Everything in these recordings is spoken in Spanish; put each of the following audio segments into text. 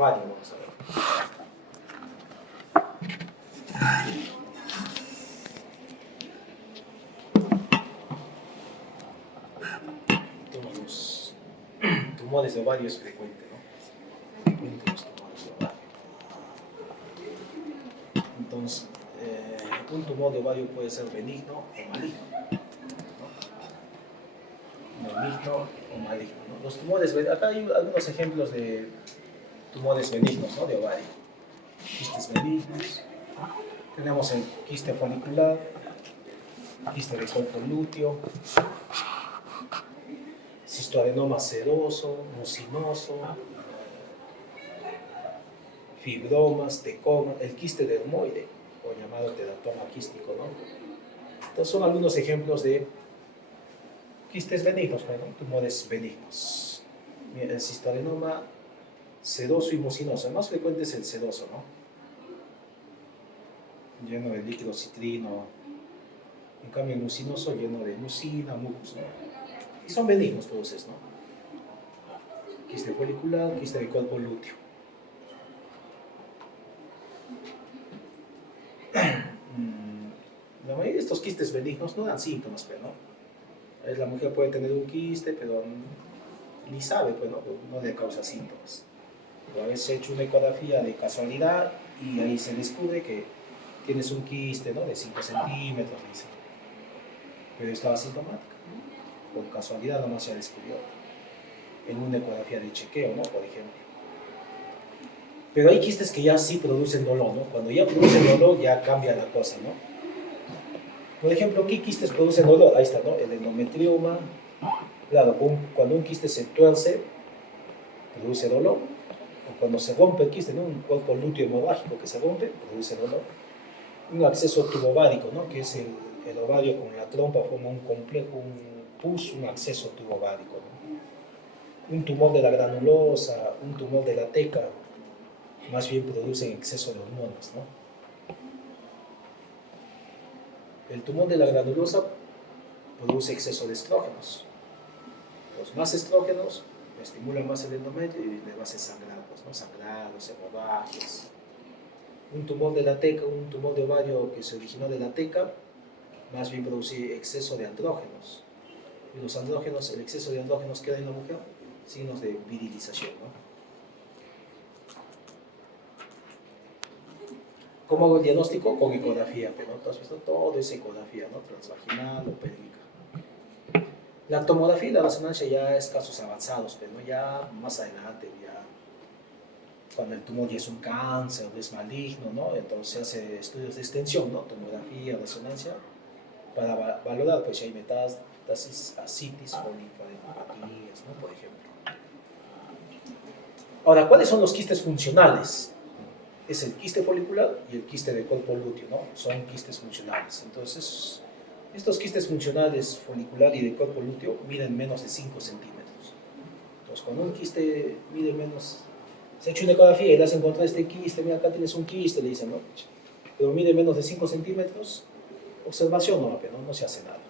ovario, vamos a ver. Todos los tumores de ovario es frecuente, ¿no? Frecuente los tumores de ovario. Entonces, un tumor de ovario puede ser benigno o maligno, ¿no? Benigno o maligno, ¿no? Los tumores, acá hay algunos ejemplos de tumores benignos, ¿no? De ovario. Quistes benignos. Tenemos el quiste folicular, quiste de cuerpo lúteo, cistoadenoma sedoso, mucinoso, fibromas, tecoma, el quiste dermoide, o llamado teratoma quístico, ¿no? Entonces son algunos ejemplos de quistes benignos, ¿no? Tumores benignos. El cistoadenoma sedoso y mucinoso, el más frecuente es el sedoso, ¿no? Lleno de líquido citrino. En cambio el mucinoso lleno de mucina, mucus, ¿no? Y son benignos todos estos, ¿no? Quiste folicular, quiste de cuerpo lúteo. La mayoría de estos quistes benignos no dan síntomas, pero ¿no? La mujer puede tener un quiste, pero ni sabe, pues, no le causa síntomas. Pero a veces he hecho una ecografía de casualidad y ahí se descubre que tienes un quiste, ¿no? De 5 centímetros, dice. Pero estaba sintomática, ¿no? Por casualidad nomás se ha descubierto. En una ecografía de chequeo, ¿no? Por ejemplo. Pero hay quistes que ya sí producen dolor, ¿no? Cuando ya producen dolor ya cambia la cosa, ¿no? Por ejemplo, ¿qué quistes producen dolor? Ahí está, ¿no? El endometrioma. Claro, cuando un quiste se tuerce, produce dolor. O cuando se rompe el quiste, ¿no? Un cuerpo lúteo hemorrágico que se rompe, produce dolor. Un acceso tubovárico, ¿no? Que es el ovario con la trompa forma un complejo, un pus, un acceso tubovárico, ¿no? Un tumor de la granulosa, un tumor de la teca, más bien producen exceso de hormonas, ¿no? El tumor de la granulosa produce exceso de estrógenos. Los más estrógenos estimulan más el endometrio y le va a hacer sangrados, ¿no? Sangrados, hemorragias. Un tumor de la teca, un tumor de ovario que se originó de la teca, más bien produce exceso de andrógenos. Y los andrógenos, el exceso de andrógenos queda en la mujer, signos de virilización, ¿no? ¿Cómo hago el diagnóstico? Con ecografía, pero ¿no? ¿Tú has visto? Todo es ecografía, ¿no? Transvaginal o pélvica. La tomografía y la resonancia ya es casos avanzados, pero ¿no? Ya más adelante, ya cuando el tumor ya es un cáncer o es maligno, ¿no? Entonces se hace estudios de extensión, ¿no? Tomografía, resonancia, para valorar pues si hay metástasis, ascitis o linfadenopatía, ¿no? Por ejemplo. Ahora, ¿cuáles son los quistes funcionales? Es el quiste folicular y el quiste de cuerpo lúteo, ¿no? Son quistes funcionales. Entonces, estos quistes funcionales folicular y de cuerpo lúteo miden menos de 5 centímetros. Entonces, cuando un quiste mide menos, se ha hecho una ecografía y le has encontrado este quiste, mira, acá tienes un quiste, le dicen, ¿no? Pero mide menos de 5 centímetros, observación no, pero no se hace nada.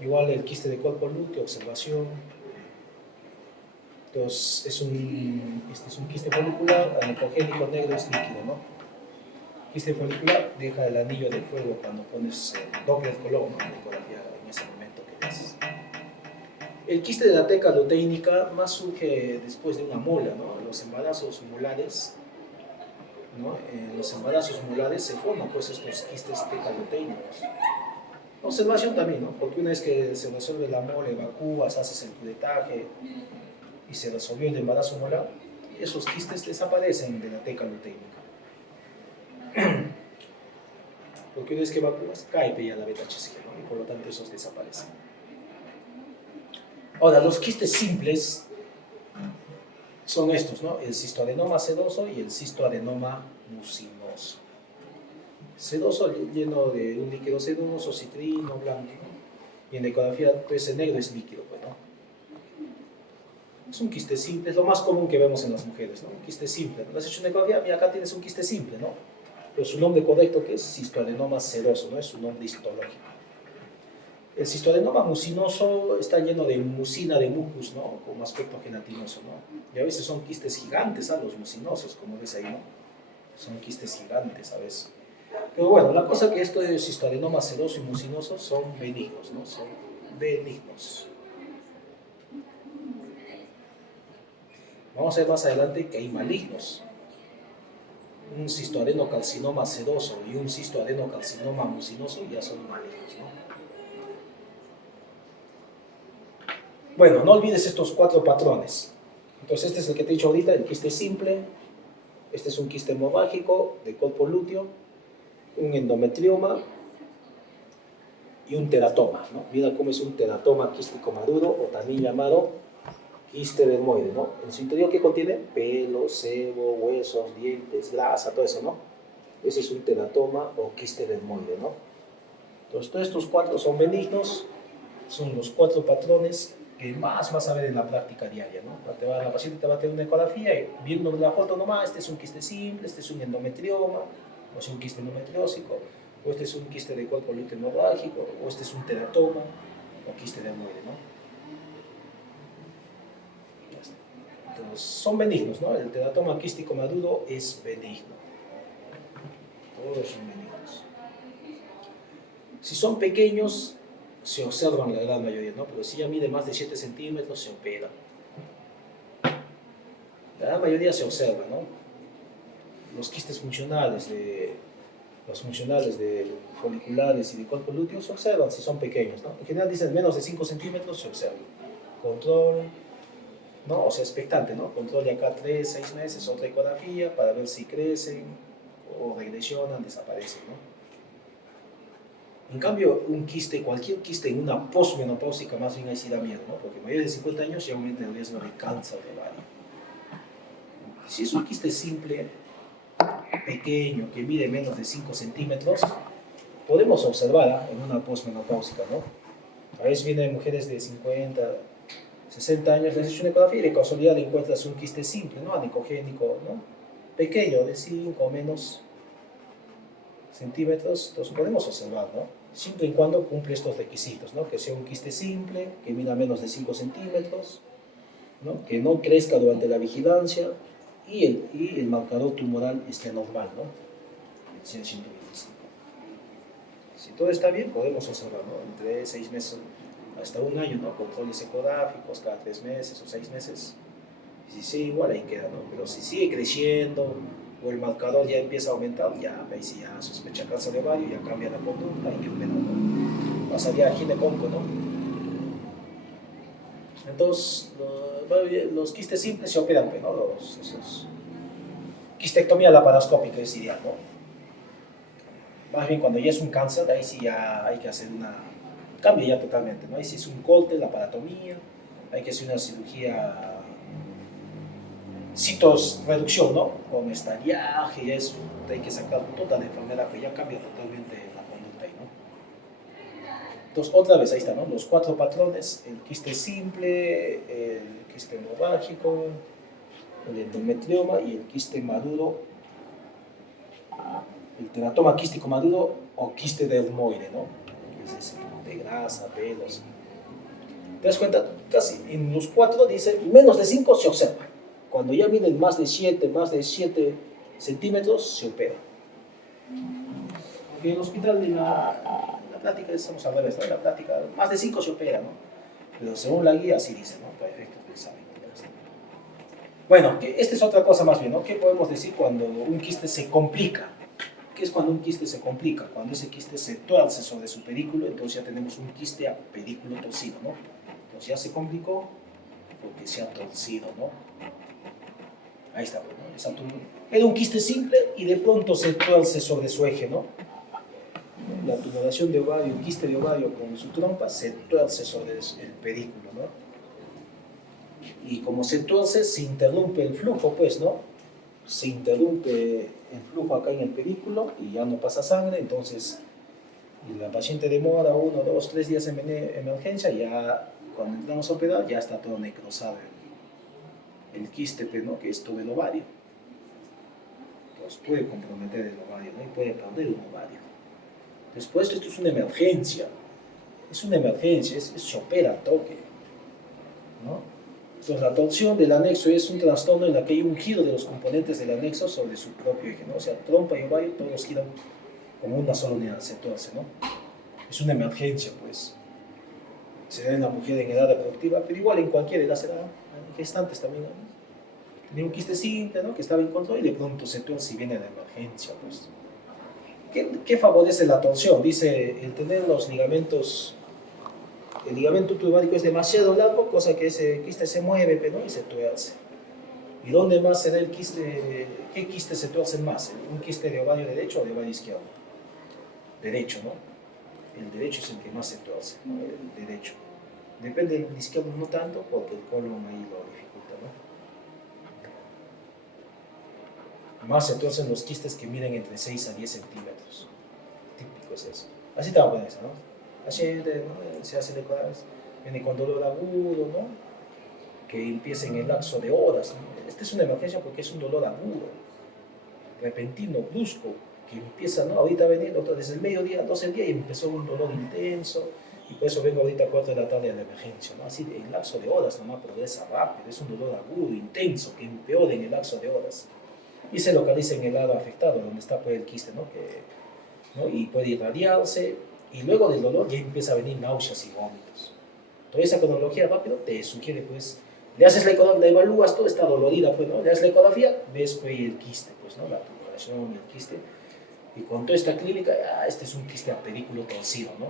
Igual el quiste de cuerpo lúteo, observación. Entonces, es un quiste folicular, anapogénico, negro, es líquido, ¿no? Quiste folicular deja el anillo de fuego cuando pones Doppler color, ¿no? La ecografía en ese momento que ves. El quiste de la teca luteínica más surge después de una mola, ¿no? Los embarazos molares, ¿no? En los embarazos molares se forman pues estos quistes tecaluteínicos. Observación también, ¿no? Porque una vez que se resuelve la mola, evacúas, haces el curetaje y se resolvió el embarazo molar, esos quistes desaparecen de la teca luteínica. Porque una vez que evacúas, cae ya la beta-HCG, ¿no? Y por lo tanto esos desaparecen. Ahora, los quistes simples son estos, ¿no? El cistoadenoma sedoso y el cistoadenoma mucinoso. Sedoso lleno de un líquido sedoso, citrino, blanco, ¿no? Y en la ecografía ese negro es líquido, pues, ¿no? Es un quiste simple, es lo más común que vemos en las mujeres, ¿no? Un quiste simple. ¿No has hecho una ecografía? Mira, acá tienes un quiste simple, ¿no? Pero su nombre correcto que es cistoadenoma sedoso, ¿no? Es su nombre histológico. El cistoadenoma mucinoso está lleno de mucina, de mucus, ¿no? Con aspecto gelatinoso, ¿no? Y a veces son quistes gigantes, ¿ah? Los mucinosos, como ves ahí, ¿no? Son quistes gigantes a veces. Pero bueno, la cosa que esto de cistoadenoma sedoso y mucinoso son benignos, ¿no? Son benignos. Vamos a ver más adelante que hay malignos. Un cistoadenocarcinoma sedoso y un cistoadenocarcinoma mucinoso ya son malignos, ¿no? Bueno, no olvides estos 4 patrones. Entonces, este es el que te he dicho ahorita, el quiste simple. Este es un quiste hemorrágico de cuerpo lúteo, un endometrioma y un teratoma, ¿no? Mira cómo es un teratoma quístico maduro, o también llamado quiste dermoide, ¿no? En su interior, ¿qué contiene? Pelo, sebo, huesos, dientes, grasa, todo eso, ¿no? Ese es un teratoma o quiste dermoide, ¿no? Entonces, todos estos 4 son benignos, son los 4 patrones que más vas a ver en la práctica diaria, ¿no? La paciente te va a tener una ecografía y viendo la foto nomás, este es un quiste simple, este es un endometrioma, o es un quiste endometriósico, o este es un quiste de cuerpo lúteo hemorrágico, o este es un teratoma o quiste dermoide, ¿no? Entonces, son benignos, ¿no? El teratoma quístico maduro es benigno. Todos son benignos. Si son pequeños, se observan la gran mayoría, ¿no? Pero si ya mide más de 7 centímetros, se opera. La gran mayoría se observa, ¿no? Los quistes funcionales de foliculares y de cuerpo lúteo se observan si son pequeños, ¿no? En general dicen menos de 5 centímetros se observa. Control, ¿no? O sea, expectante, ¿no? Control de acá 3, 6 meses, otra ecografía para ver si crecen o regresionan, desaparecen, ¿no? En cambio, un quiste, cualquier quiste en una posmenopáusica más bien ahí sí da miedo, ¿no? Porque mayores de 50 años ya aumenta el riesgo de cáncer de ovario. Si es un quiste simple, pequeño, que mide menos de 5 centímetros, podemos observar en una posmenopáusica, ¿no? A veces vienen mujeres de 50, 60 años, les has hecho una ecografía y de casualidad encuentras un quiste simple, ¿no? Anicogénico, ¿no? Pequeño, de 5 o menos centímetros, entonces podemos observar, ¿no? Siempre y cuando cumple estos requisitos, ¿no? Que sea un quiste simple, que mida menos de 5 centímetros, ¿no? Que no crezca durante la vigilancia y el marcador tumoral esté normal, ¿no? Si todo está bien, podemos observar, ¿no? Entre 6 meses hasta un año, ¿no? Controles ecográficos cada 3 meses o 6 meses. Y si sigue igual, ahí queda, ¿no? Pero si sigue creciendo o el marcador ya empieza a aumentar, ya ahí sí ya sospecha cáncer de ovario, ya cambia la conducta y que opera, ¿no? Pasaría a ginecólogo, ¿no? Entonces, los quistes simples se operan, ¿no? Quistectomía laparoscópica es ideal, ¿no? Más bien cuando ya es un cáncer, ahí sí ya hay que hacer cambia ya totalmente, ¿no? Ahí sí es un corte, la paratomía, hay que hacer una cirugía reducción, ¿no? Con estadiaje, ya hay que sacar toda la enfermedad, que ya cambia totalmente la conducta ahí, ¿no? Entonces, otra vez, ahí está, ¿no? Los 4 patrones, el quiste simple, el quiste hemorrágico, el endometrioma y el quiste maduro, el teratoma quístico maduro o quiste dermoide, ¿no? Es ese, de grasa, pelos. ¿Te das cuenta? Casi en los 4 dice menos de 5 se observa. Cuando ya miden más de 7 centímetros, se opera. Porque en el hospital, en la plática, estamos al revés, ¿no? En la plática, más de 5 se opera, ¿no? Pero según la guía, así dice, ¿no? Para efectos del examen. Bueno, esta es otra cosa más bien, ¿no? ¿Qué podemos decir cuando un quiste se complica? ¿Qué es cuando un quiste se complica? Cuando ese quiste se tuerce sobre su pedículo, entonces ya tenemos un quiste a pedículo torcido, ¿no? Entonces ya se complicó porque se ha torcido, ¿no? Ahí está, ¿no? Era un quiste simple y de pronto se tuerce sobre su eje, ¿no? La tumoración de ovario, un quiste de ovario con su trompa se tuerce sobre el pedículo, ¿no? Y como se tuerce, se interrumpe el flujo, pues, ¿no? Se interrumpe el flujo acá en el pedículo y ya no pasa sangre, entonces la paciente demora 1, 2, 3 días en emergencia, ya cuando entramos a operar ya está todo necrosado el quiste, ¿no? Que es todo el ovario. Entonces puede comprometer el ovario, ¿no? Y puede perder un ovario. Después esto es una emergencia. es una emergencia, se opera al toque, ¿no? Entonces, la torsión del anexo es un trastorno en el que hay un giro de los componentes del anexo sobre su propio eje, ¿no? O sea, trompa y ovario todos giran como una sola unidad, se torce, ¿no? Es una emergencia, pues. Se da en la mujer en edad reproductiva, pero igual en cualquier edad se da, en gestantes también, ¿no? Tenía un quiste simple, ¿no? Que estaba en control y de pronto se torce y viene la emergencia, pues. ¿Qué favorece la torsión? Dice, el tener los ligamentos, el ligamento turbárico es demasiado largo, cosa que ese quiste se mueve, ¿no? Y se tuerce. ¿Y dónde más se da el quiste? ¿Qué quiste se tuerce más? ¿Un quiste de ovario derecho o de ovario izquierdo? Derecho, ¿no? El derecho es el que más se tuerce, ¿no? El derecho. Depende del izquierdo no tanto, porque el colon ahí lo dificulta, ¿no? Más se tuercen los quistes que miden entre 6 a 10 centímetros. Típico es eso. Así te va a poner eso, ¿no? Paciente, ¿no? Se hace de cosas, viene con dolor agudo, ¿no? Que empieza en el lapso de horas, ¿no? Esta es una emergencia porque es un dolor agudo, repentino, brusco, que empieza, ¿no? Ahorita venir, desde el mediodía, 12 del día, y empezó un dolor intenso, y por eso vengo ahorita a 4 de la tarde a la emergencia, ¿no? Así, en lapso de horas nomás progresa rápido, es un dolor agudo, intenso, que empeora en el lapso de horas. Y se localiza en el lado afectado, donde está pues, el quiste, ¿no? ¿no? Y puede irradiarse, y luego del dolor ya empieza a venir náuseas y vómitos. Toda esa cronología rápido te sugiere, pues, le haces la ecografía, la evalúas, todo está dolorida, pues, ¿no? Le haces la ecografía, ves, pues, el quiste, pues, ¿no? La tumoración y el quiste. Y con toda esta clínica, este es un quiste a pedículo torcido, ¿no?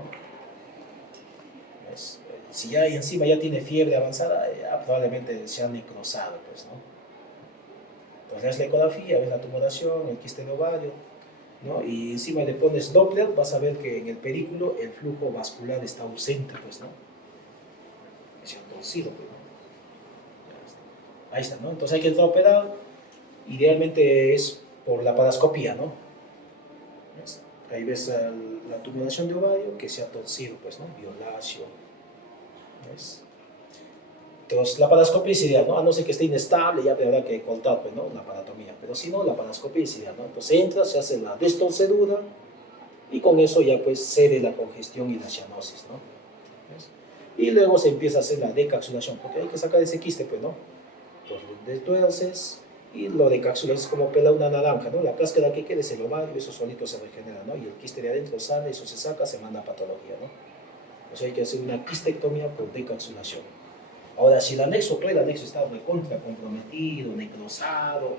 ¿Ves? Si ya encima ya tiene fiebre avanzada, ya probablemente se ha necrosado, pues, ¿no? Entonces, le haces la ecografía, ves la tumoración, el quiste de ovario, ¿no? Y encima le pones Doppler, vas a ver que en el pedículo el flujo vascular está ausente, pues, ¿no? Es torcido, pues, ¿no? Ahí está, ¿no? Entonces hay que entrar a operar, idealmente es por la paroscopía, ¿no? ¿Ves? Ahí ves la tumoración de ovario que se ha torcido, pues, ¿no? Violáceo, ¿ves? Entonces la paroscopía es ideal, ¿no? A no ser que esté inestable, ya tendrá que cortar, pues, ¿no? La paratomía, pero si no, la paroscopía es ideal, ¿no? Entonces entra, se hace la destorcedura y con eso ya pues cede la congestión y la cianosis, ¿no? ¿Ves? Y luego se empieza a hacer la decapsulación, porque hay que sacar ese quiste, pues, ¿no? Entonces, y lo de cápsulas es como pelar una naranja, ¿no? La cáscara que quede es el ovario, eso solito se regenera, ¿no? Y el quiste de adentro sale, eso se saca, se manda a patología, ¿no? O sea, hay que hacer una quistectomía por decapsulación. Ahora, si el anexo, todo el anexo está recontra comprometido, necrosado,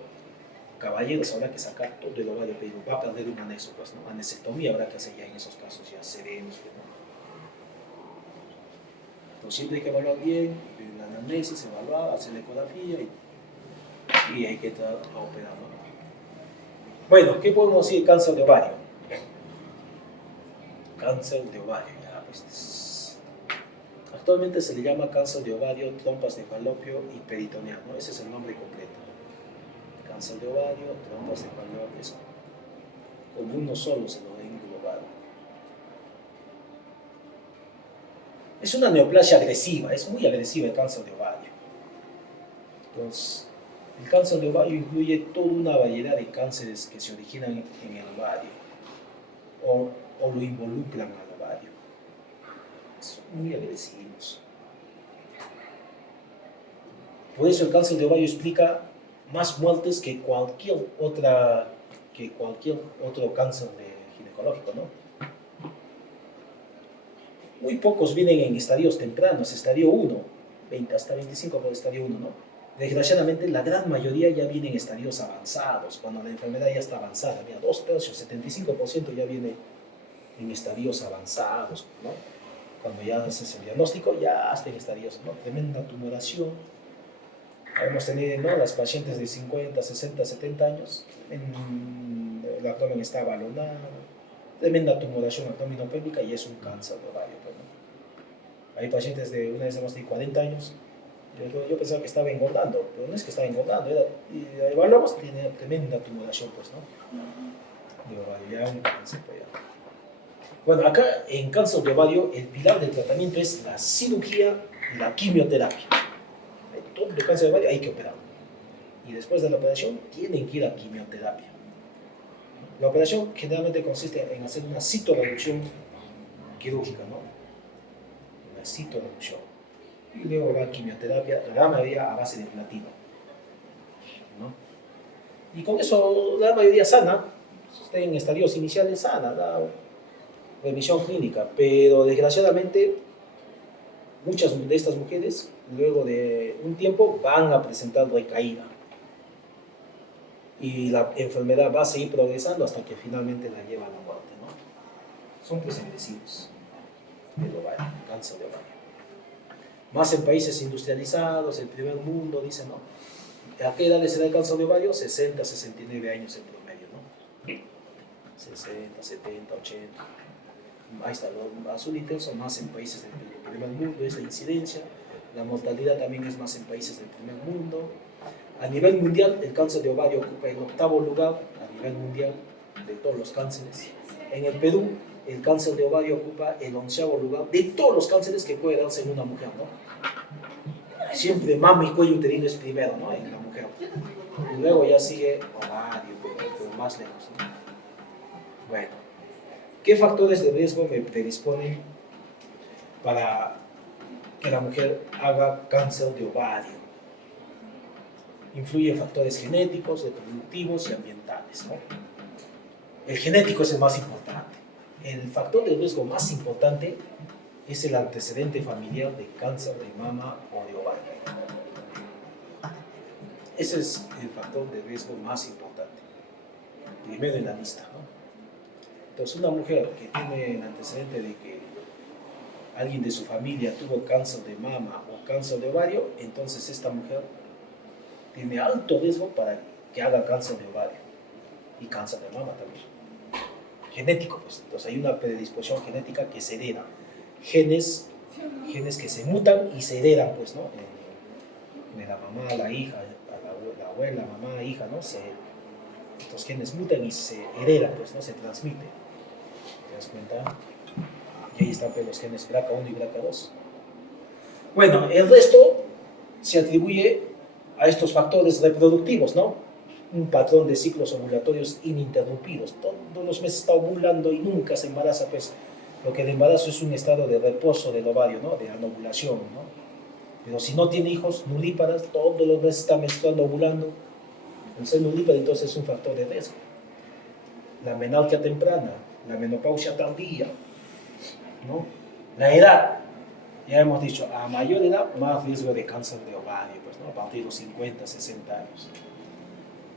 caballeros, habrá que sacar todo el ovario, pero va a perder un anexo, pues, ¿no? Anexectomía habrá que hacer ya en esos casos, ya serenos, ¿no? Entonces, siempre hay que evaluar bien, la anamnesis, evaluar, hacer la ecografía y hay que estar a operar, ¿no? Bueno, ¿qué podemos decir? Cáncer de ovario. Cáncer de ovario, ya, pues. Actualmente se le llama cáncer de ovario, trompas de falopio y peritoneal, ¿no? Ese es el nombre completo. Cáncer de ovario, trompas de falopio, eso. Como uno solo se lo ha englobado. Es una neoplasia agresiva, es muy agresiva el cáncer de ovario. Entonces, el cáncer de ovario incluye toda una variedad de cánceres que se originan en el ovario o lo involucran al ovario. Son muy agresivos. Por eso el cáncer de ovario explica más muertes que cualquier otro cáncer ginecológico, ¿no? Muy pocos vienen en estadios tempranos, estadio 1, 20 hasta 25 por estadio 1, ¿no? Desgraciadamente, la gran mayoría ya viene en estadios avanzados, cuando la enfermedad ya está avanzada. Mira, 2/3, 75% ya viene en estadios avanzados, ¿no? Cuando ya haces el diagnóstico, ya está en estadios, ¿no? Tremenda tumoración. Hemos tenido, ¿no? Las pacientes de 50, 60, 70 años, el abdomen está balonado, tremenda tumoración abdominopélvica y es un cáncer de ovario, pues, ¿no? Hay pacientes de una vez de 40 años. Yo pensaba que estaba engordando, pero no es que estaba engordando, y evaluamos, tiene tremenda tumoración, pues, ¿no? De ovario, ya un cáncer, pues, ya. Bueno, acá en cáncer de ovario, el pilar del tratamiento es la cirugía y la quimioterapia. Todo el cáncer de ovario hay que operar. Y después de la operación, tienen que ir a quimioterapia. La operación generalmente consiste en hacer una citorreducción quirúrgica, ¿no? citoreducción. Y luego va a quimioterapia, la gran mayoría a base de platino, ¿no? Y con eso la mayoría sana, está en estadios iniciales sana, da remisión clínica, pero desgraciadamente muchas de estas mujeres luego de un tiempo van a presentar recaída y la enfermedad va a seguir progresando hasta que finalmente la lleva a la muerte, ¿no? Son pues agresivos del ovario, cáncer de ovario. Más en países industrializados, el primer mundo, dicen, ¿no? ¿A qué edad se da el cáncer de ovario? 60, 69 años en promedio, ¿no? 60, 70, 80. Ahí está, lo azul intenso más en países del primer mundo es la incidencia, la mortalidad también es más en países del primer mundo. A nivel mundial, el cáncer de ovario ocupa el 8º lugar a nivel mundial de todos los cánceres. En el Perú, el cáncer de ovario ocupa el 11º lugar de todos los cánceres que puede darse en una mujer, ¿no? Siempre mama y cuello uterino es primero, ¿no? En la mujer. Y luego ya sigue ovario, pero más lejos, ¿no? Bueno, ¿qué factores de riesgo me predisponen para que la mujer haga cáncer de ovario? Influyen factores genéticos, reproductivos y ambientales, ¿no? El genético es el más importante. El factor de riesgo más importante es el antecedente familiar de cáncer de mama o de ovario. Ese es el factor de riesgo más importante, primero en la lista, ¿no? Entonces, una mujer que tiene el antecedente de que alguien de su familia tuvo cáncer de mama o cáncer de ovario, entonces esta mujer tiene alto riesgo para que haga cáncer de ovario y cáncer de mama también. Genético, pues. Entonces hay una predisposición genética que se hereda. Genes que se mutan y se heredan, pues, ¿no? De la mamá a la hija, a la abuela, mamá, hija, ¿no? Estos genes mutan y se heredan, pues, ¿no? Se transmiten. ¿Te das cuenta? Y ahí están pues, los genes BRCA1 y BRCA2. Bueno, el resto se atribuye a estos factores reproductivos, ¿no? Un patrón de ciclos ovulatorios ininterrumpidos. Todos los meses está ovulando y nunca se embaraza, pues, porque el embarazo es un estado de reposo del ovario, ¿no? De anovulación, ¿no? Pero si no tiene hijos, nulíparas, todos los meses está menstruando, ovulando. El ser nulípara entonces es un factor de riesgo. La menarquia temprana, la menopausia tardía, ¿no? La edad, ya hemos dicho, a mayor edad, más riesgo de cáncer de ovario, pues, ¿no? A partir de los 50, 60 años.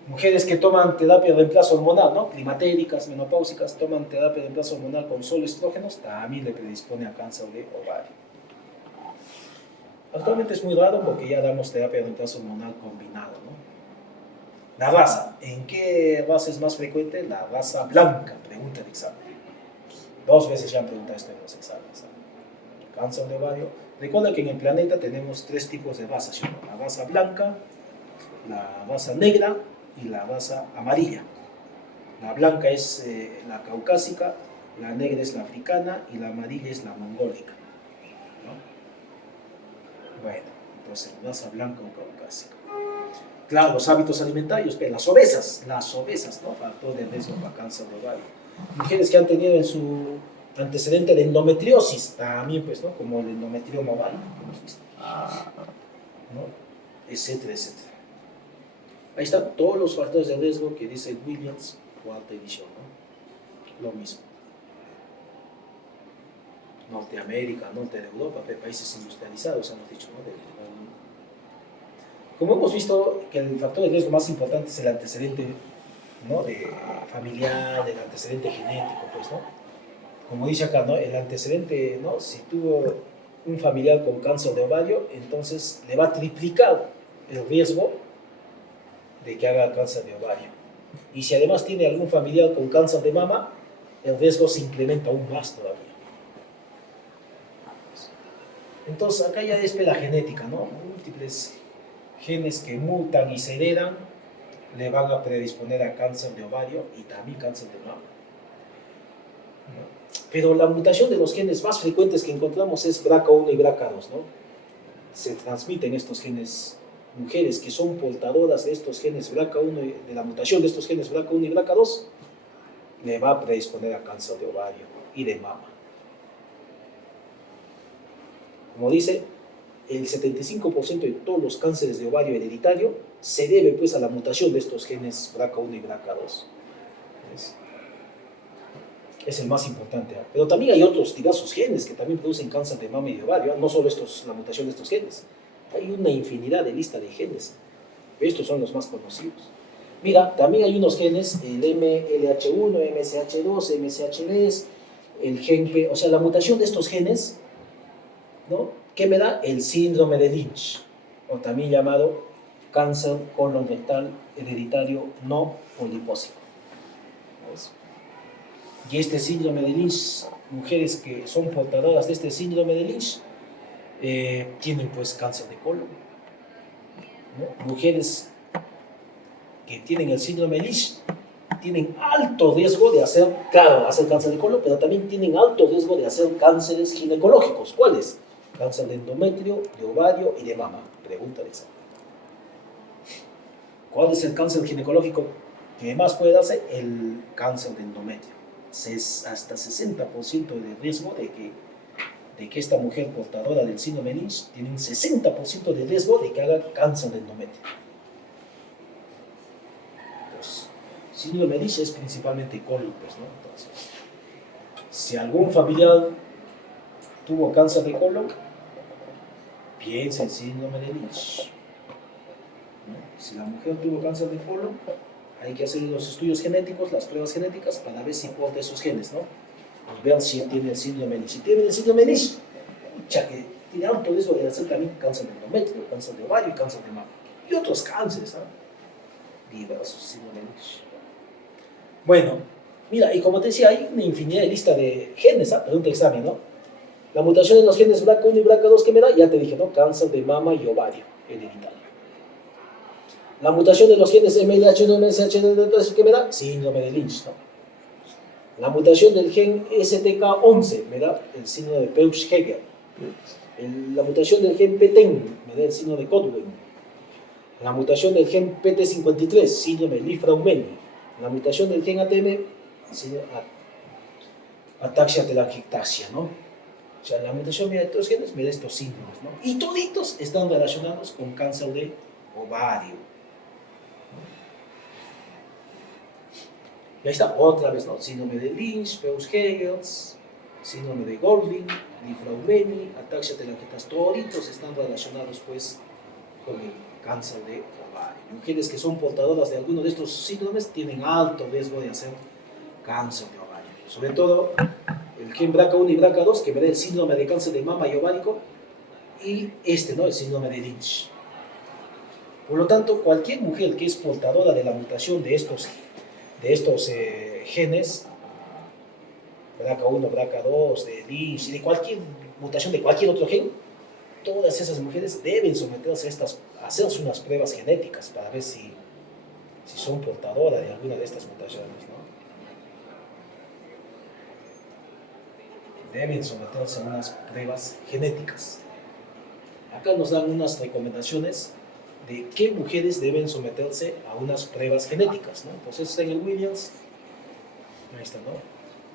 Mujeres que toman terapia de reemplazo hormonal, ¿no? Climatéricas, menopáusicas, toman terapia de reemplazo hormonal con solo estrógenos, también le predispone a cáncer de ovario. Actualmente es muy raro porque ya damos terapia de reemplazo hormonal combinado, ¿no? La raza, ¿en qué raza es más frecuente? La raza blanca, pregunta el examen. 2 veces ya han preguntado esto en los exámenes. Cáncer de ovario. Recuerda que en el planeta tenemos 3 tipos de razas, ¿no? La raza blanca, la raza negra y la raza amarilla. La blanca es la caucásica, la negra es la africana y la amarilla es la mongólica, ¿no? Bueno, entonces raza blanca o caucásica. Claro, los hábitos alimentarios, pero las obesas, ¿no? Factor de riesgo para cáncer de ovario. Mujeres que han tenido en su antecedente de endometriosis, también, pues, ¿no? Como el endometrioma ovárico, ¿no? Etcétera, etcétera. Ahí están todos los factores de riesgo que dice Williams, 4ª edición, ¿no? Lo mismo. Norteamérica, norte de Europa, países industrializados, hemos dicho, ¿no? Como hemos visto que el factor de riesgo más importante es el antecedente, ¿no? Familiar, el antecedente genético, pues, ¿no? Como dice acá, ¿no? El antecedente, ¿no? Si tuvo un familiar con cáncer de ovario, entonces le va a triplicar el riesgo de que haga cáncer de ovario. Y si además tiene algún familiar con cáncer de mama, el riesgo se incrementa aún más todavía. Entonces acá ya es la genética, ¿no? Múltiples genes que mutan y se heredan le van a predisponer a cáncer de ovario y también cáncer de mama. Pero la mutación de los genes más frecuentes que encontramos es BRCA1 y BRCA2, ¿no? Se transmiten estos genes, mujeres que son portadoras de estos genes BRCA1, de la mutación de estos genes BRCA1 y BRCA2, le va a predisponer a cáncer de ovario y de mama. Como dice, el 75% de todos los cánceres de ovario hereditario se debe pues a la mutación de estos genes BRCA1 y BRCA2. Es el más importante. Pero también hay otros diversos genes que también producen cáncer de mama y de ovario, no solo la mutación de estos genes. Hay una infinidad de lista de genes. Estos son los más conocidos. Mira, también hay unos genes, el MLH1, MSH2, MSH3, el gen P, o sea, la mutación de estos genes, ¿no? ¿Qué me da? El síndrome de Lynch, o también llamado cáncer colon-rectal hereditario no polipósico. ¿Ves? Y este síndrome de Lynch, mujeres que son portadoras de este síndrome de Lynch, tienen pues cáncer de colon, ¿no? Mujeres que tienen el síndrome de Lynch tienen alto riesgo de hacer cáncer de colon, pero también tienen alto riesgo de hacer cánceres ginecológicos. ¿Cuáles? Cáncer de endometrio, de ovario y de mama. Pregúntales. ¿Cuál es el cáncer ginecológico que más puede darse? El cáncer de endometrio. Hasta 60% de riesgo de que esta mujer portadora del síndrome de Lynch tiene un 60% de riesgo de que haga cáncer de endometrio. Pues, síndrome de Lynch es principalmente colon, pues, ¿no? Entonces, si algún familiar tuvo cáncer de colon, piensa en síndrome de Lynch, ¿no? Si la mujer tuvo cáncer de colon, hay que hacer los estudios genéticos, las pruebas genéticas, para ver si porta esos genes, ¿no? Y ver si tiene el síndrome de Lynch. Si tiene el síndrome de Lynch, que tiene alto riesgo de hacer también cáncer de endometrio, cáncer de ovario y cáncer de mama. Y otros cánceres, ¿ah? Diversos, síndrome de Lynch. Bueno, mira, y como te decía, hay una infinidad de lista de genes, ¿ah? Pregunta examen, ¿no? La mutación de los genes BRCA1 y BRCA2 que me da, ya te dije, ¿no? Cáncer de mama y ovario hereditario. La mutación de los genes MLH1 y MSH2 que me da, síndrome de Lynch, ¿no? La mutación del gen STK11 me da el síndrome de Peutz-Jeghers. La mutación del gen PTEN me da el síndrome de Codwin. La mutación del gen PT53, síndrome de Li-Fraumeni. La mutación del gen ATM, ataxia telangiectasia, ¿no? O sea, la mutación de estos genes me da estos síndromes, ¿no? Y toditos están relacionados con cáncer de ovario. Y ahí está otra vez, ¿no? Síndrome de Lynch, Peutz-Jeghers, síndrome de Gorlin, Li-Fraumeni, ataxia telangiectasia, toditos están relacionados pues con el cáncer de ovario. Mujeres que son portadoras de alguno de estos síndromes tienen alto riesgo de hacer cáncer de ovario. Sobre todo el gen BRCA1 y BRCA2 que me da el síndrome de cáncer de mama y ovárico, y ¿no? El síndrome de Lynch. Por lo tanto, cualquier mujer que es portadora de la mutación de estos genes, BRCA1, BRCA2, de Lynch, y de cualquier mutación de cualquier otro gen, todas esas mujeres deben someterse a hacerse unas pruebas genéticas para ver si son portadoras de alguna de estas mutaciones, ¿no? Deben someterse a unas pruebas genéticas. Acá nos dan unas recomendaciones de qué mujeres deben someterse a unas pruebas genéticas, ¿no? Entonces está en el Williams, ahí está, ¿no?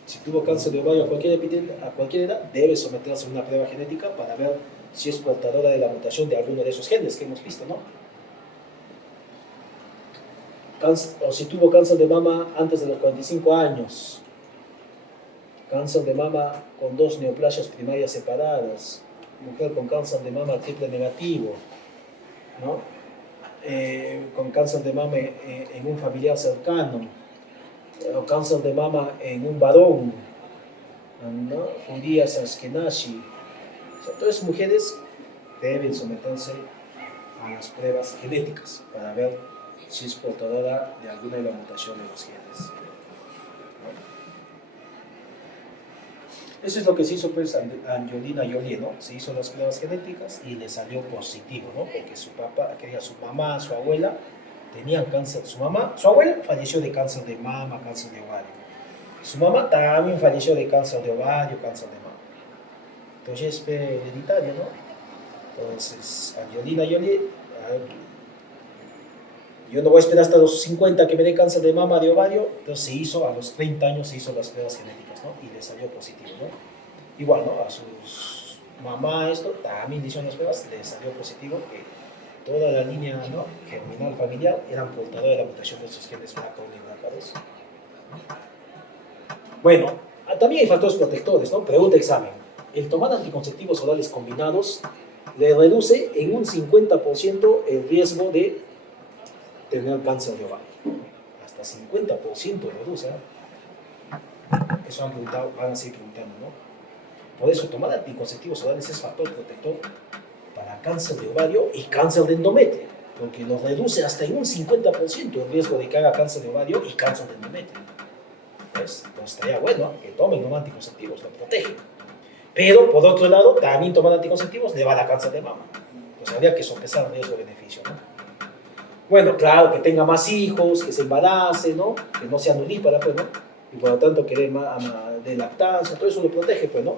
Si tuvo cáncer de ovario a cualquier edad, debe someterse a una prueba genética para ver si es portadora de la mutación de alguno de esos genes que hemos visto, ¿no? O si tuvo cáncer de mama antes de los 45 años, cáncer de mama con 2 neoplasias primarias separadas, mujer con cáncer de mama triple negativo, ¿no? Con cáncer de mama en un familiar cercano, o cáncer de mama en un varón, ¿no? Judías Ashkenazi. O sea, todas las mujeres deben someterse a las pruebas genéticas para ver si es portadora de alguna de las mutaciones de los genes, ¿no? Eso es lo que se hizo pues Angelina Jolie, ¿no? Se hizo las pruebas genéticas y le salió positivo, ¿no? Porque su papá, su mamá, su abuela tenían cáncer. Su abuela falleció de cáncer de mama, cáncer de ovario. Su mamá también falleció de cáncer de ovario, cáncer de mama. Entonces es hereditario, ¿no? Entonces Angelina Jolie, yo no voy a esperar hasta los 50 que me dé cáncer de mama, de ovario. Entonces a los 30 años se hizo las pruebas genéticas, ¿no? Y le salió positivo, ¿no? Igual, ¿no? A sus mamá esto, también le hicieron las pruebas, le salió positivo que toda la línea, ¿no?, germinal familiar eran portadores de la mutación de estos genes BRCA1 y BRCA2. Bueno, también hay factores protectores, ¿no? Pregunta examen. El tomar anticonceptivos orales combinados le reduce en un 50% el riesgo de tener cáncer de ovario. Hasta 50% reduce, ¿eh? Eso han preguntado, van a seguir preguntando, ¿no? Por eso tomar anticonceptivos orales es factor protector para cáncer de ovario y cáncer de endometrio, porque lo reduce hasta en un 50% el riesgo de que haga cáncer de ovario y cáncer de endometrio. ¿Ves? Entonces estaría bueno que tomen anticonceptivos, lo protegen. Pero por otro lado, también tomar anticonceptivos le va a dar cáncer de mama. Entonces habría que sopesar riesgo-beneficio, ¿no? Bueno, claro, que tenga más hijos, que se embarace, ¿no? Que no sea nulípara, pues, ¿no? Y por lo tanto que dé más de lactancia, todo eso lo protege, pues, ¿no?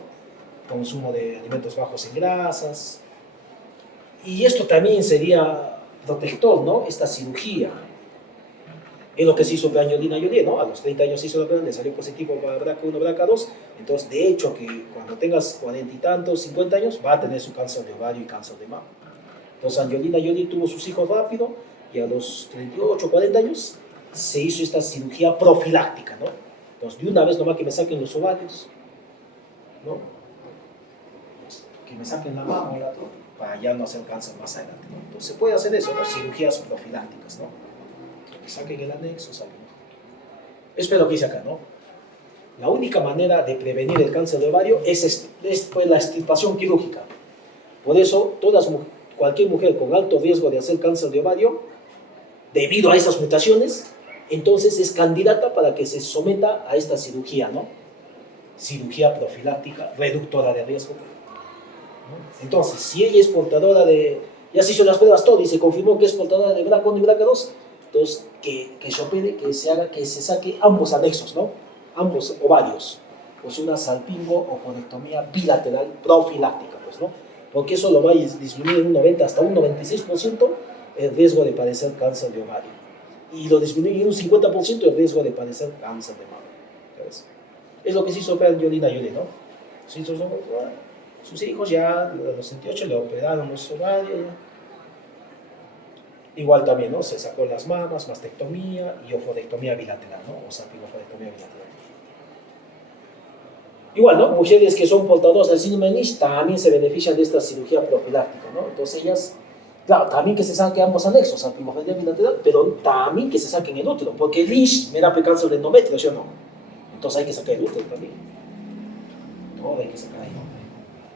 Consumo de alimentos bajos en grasas. Y esto también sería protector, ¿no? Esta cirugía. Es lo que se hizo con Angelina Jolie, ¿no? A los 30 años se hizo la prueba, le salió positivo para BRCA1, BRCA2. Entonces, de hecho, que cuando tengas 40 y tantos, 50 años, va a tener su cáncer de ovario y cáncer de mama. Entonces, Angelina Jolie tuvo sus hijos rápido y a los 38, 40 años se hizo esta cirugía profiláctica, ¿no? Entonces, de una vez nomás que me saquen los ovarios, ¿no? Que me saquen la mama, ¿no?, para ya no hacer cáncer más adelante, ¿no? Entonces, se puede hacer eso, ¿no? Cirugías profilácticas, ¿no? Que saquen el anexo, saquen. Esto es lo que dice acá, ¿no? La única manera de prevenir el cáncer de ovario es pues, la extirpación quirúrgica. Por eso, cualquier mujer con alto riesgo de hacer cáncer de ovario, debido a esas mutaciones, entonces es candidata para que se someta a esta cirugía, ¿no? Cirugía profiláctica reductora de riesgo, ¿no? Entonces, si ella es portadora de, ya se hizo las pruebas todo y se confirmó que es portadora de BRCA1 y BRCA2, entonces que se opere, que se saque ambos anexos, ¿no? Ambos ovarios, pues una salpingo o podectomía bilateral profiláctica, pues, ¿no? Porque eso lo va a disminuir en un 90 hasta un 96% el riesgo de padecer cáncer de ovario. Y lo disminuye en un 50% el riesgo de padecer cáncer de mama. ¿Sabes? Es lo que se hizo con Angelina Jolie, ¿no? Sus hijos ya a los 68 le operaron los ovarios. Igual también, ¿no? Se sacó las mamas, mastectomía y ofodectomía bilateral, ¿no? O salpingofodectomía bilateral. Igual, ¿no? Mujeres que son portadoras del síndrome de Nish también se benefician de esta cirugía profiláctica, ¿no? Entonces ellas, claro, también que se saquen ambos anexos, salpingofodectomía bilateral, pero también que se saquen el útero, porque el Nish me da cáncer de endometrio, ¿sí o no? Entonces hay que sacar el útero también. Todo hay que sacar ahí, ¿no?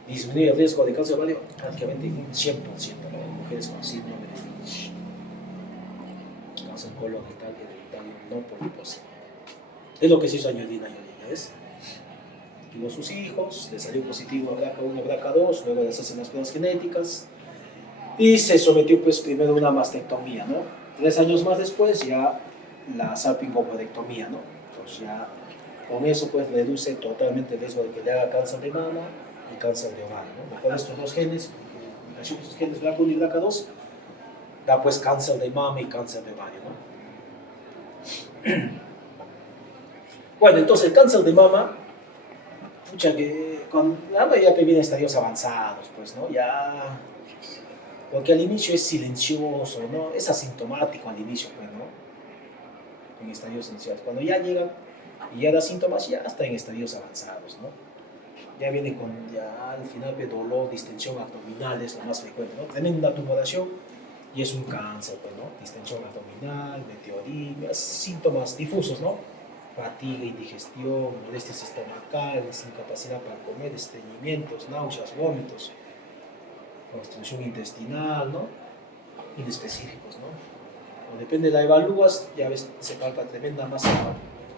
Disminuir el riesgo de cáncer de ovario prácticamente un 100%, ¿no? Mujeres con síndrome de Nish. Cáncer colorectal hereditario no poliposible. Es lo que se hizo a Angelina Jolie, ¿ves? Tuvo sus hijos, le salió positivo a BRCA1, BRCA2, luego les hacen las pruebas genéticas y se sometió pues primero a una mastectomía, ¿no? 3 años más después ya la salpingopodectomía, ¿no? Entonces ya con eso pues reduce totalmente el riesgo de que le haga cáncer de mama y cáncer de ovario, ¿no? Con estos dos genes, estos genes BRCA1 y BRCA2, da pues cáncer de mama y cáncer de ovario, ¿no? Bueno, entonces el cáncer de mama, pucha, que con la mayoría que viene en estadios avanzados, pues, ¿no? Ya, porque al inicio es silencioso, ¿no? Es asintomático al inicio, pues, ¿no? En estadios iniciales. Cuando ya llega y ya da síntomas, ya está en estadios avanzados, ¿no? Ya viene con, ya al final de dolor, distensión abdominal, es lo más frecuente, ¿no? Tienen una tumoración y es un cáncer, pues, ¿no? Distensión abdominal, meteorismo, síntomas difusos, ¿no? Fatiga, indigestión, molestias estomacales, incapacidad para comer, estreñimientos, náuseas, vómitos, obstrucción intestinal, ¿no? Inespecíficos, ¿no? O depende de la evalúas, ya ves, se palpa tremenda masa,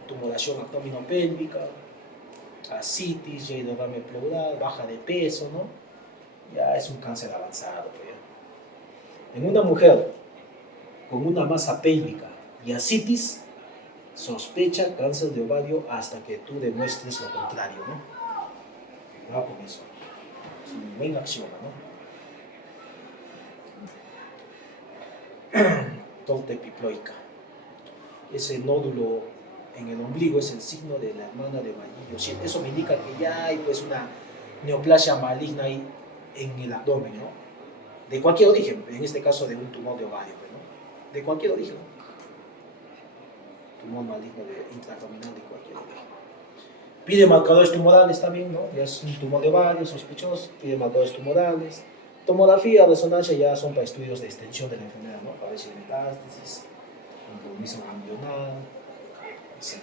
tumoración abdominopélvica, ascitis, derrame pleural, baja de peso, ¿no? Ya es un cáncer avanzado, pues, ya. En una mujer con una masa pélvica y ascitis, sospecha cáncer de ovario hasta que tú demuestres lo contrario, ¿no? Cuidado con eso. Es un buen axioma, ¿no? Tolte epiploica. Ese nódulo en el ombligo es el signo de la hermana de Vanillo. Eso me indica que ya hay pues una neoplasia maligna ahí en el abdomen, ¿no? De cualquier origen, en este caso de un tumor de ovario, ¿no? De cualquier origen, tumor maligno intraabdominal de cualquier origen. Pide marcadores tumorales también, ¿no? Ya es un tumor de ovario sospechoso, pide marcadores tumorales. Tomografía, resonancia ya son para estudios de extensión de la enfermedad, ¿no? Para ver si hay metástasis, compromiso ganglionar, etc.,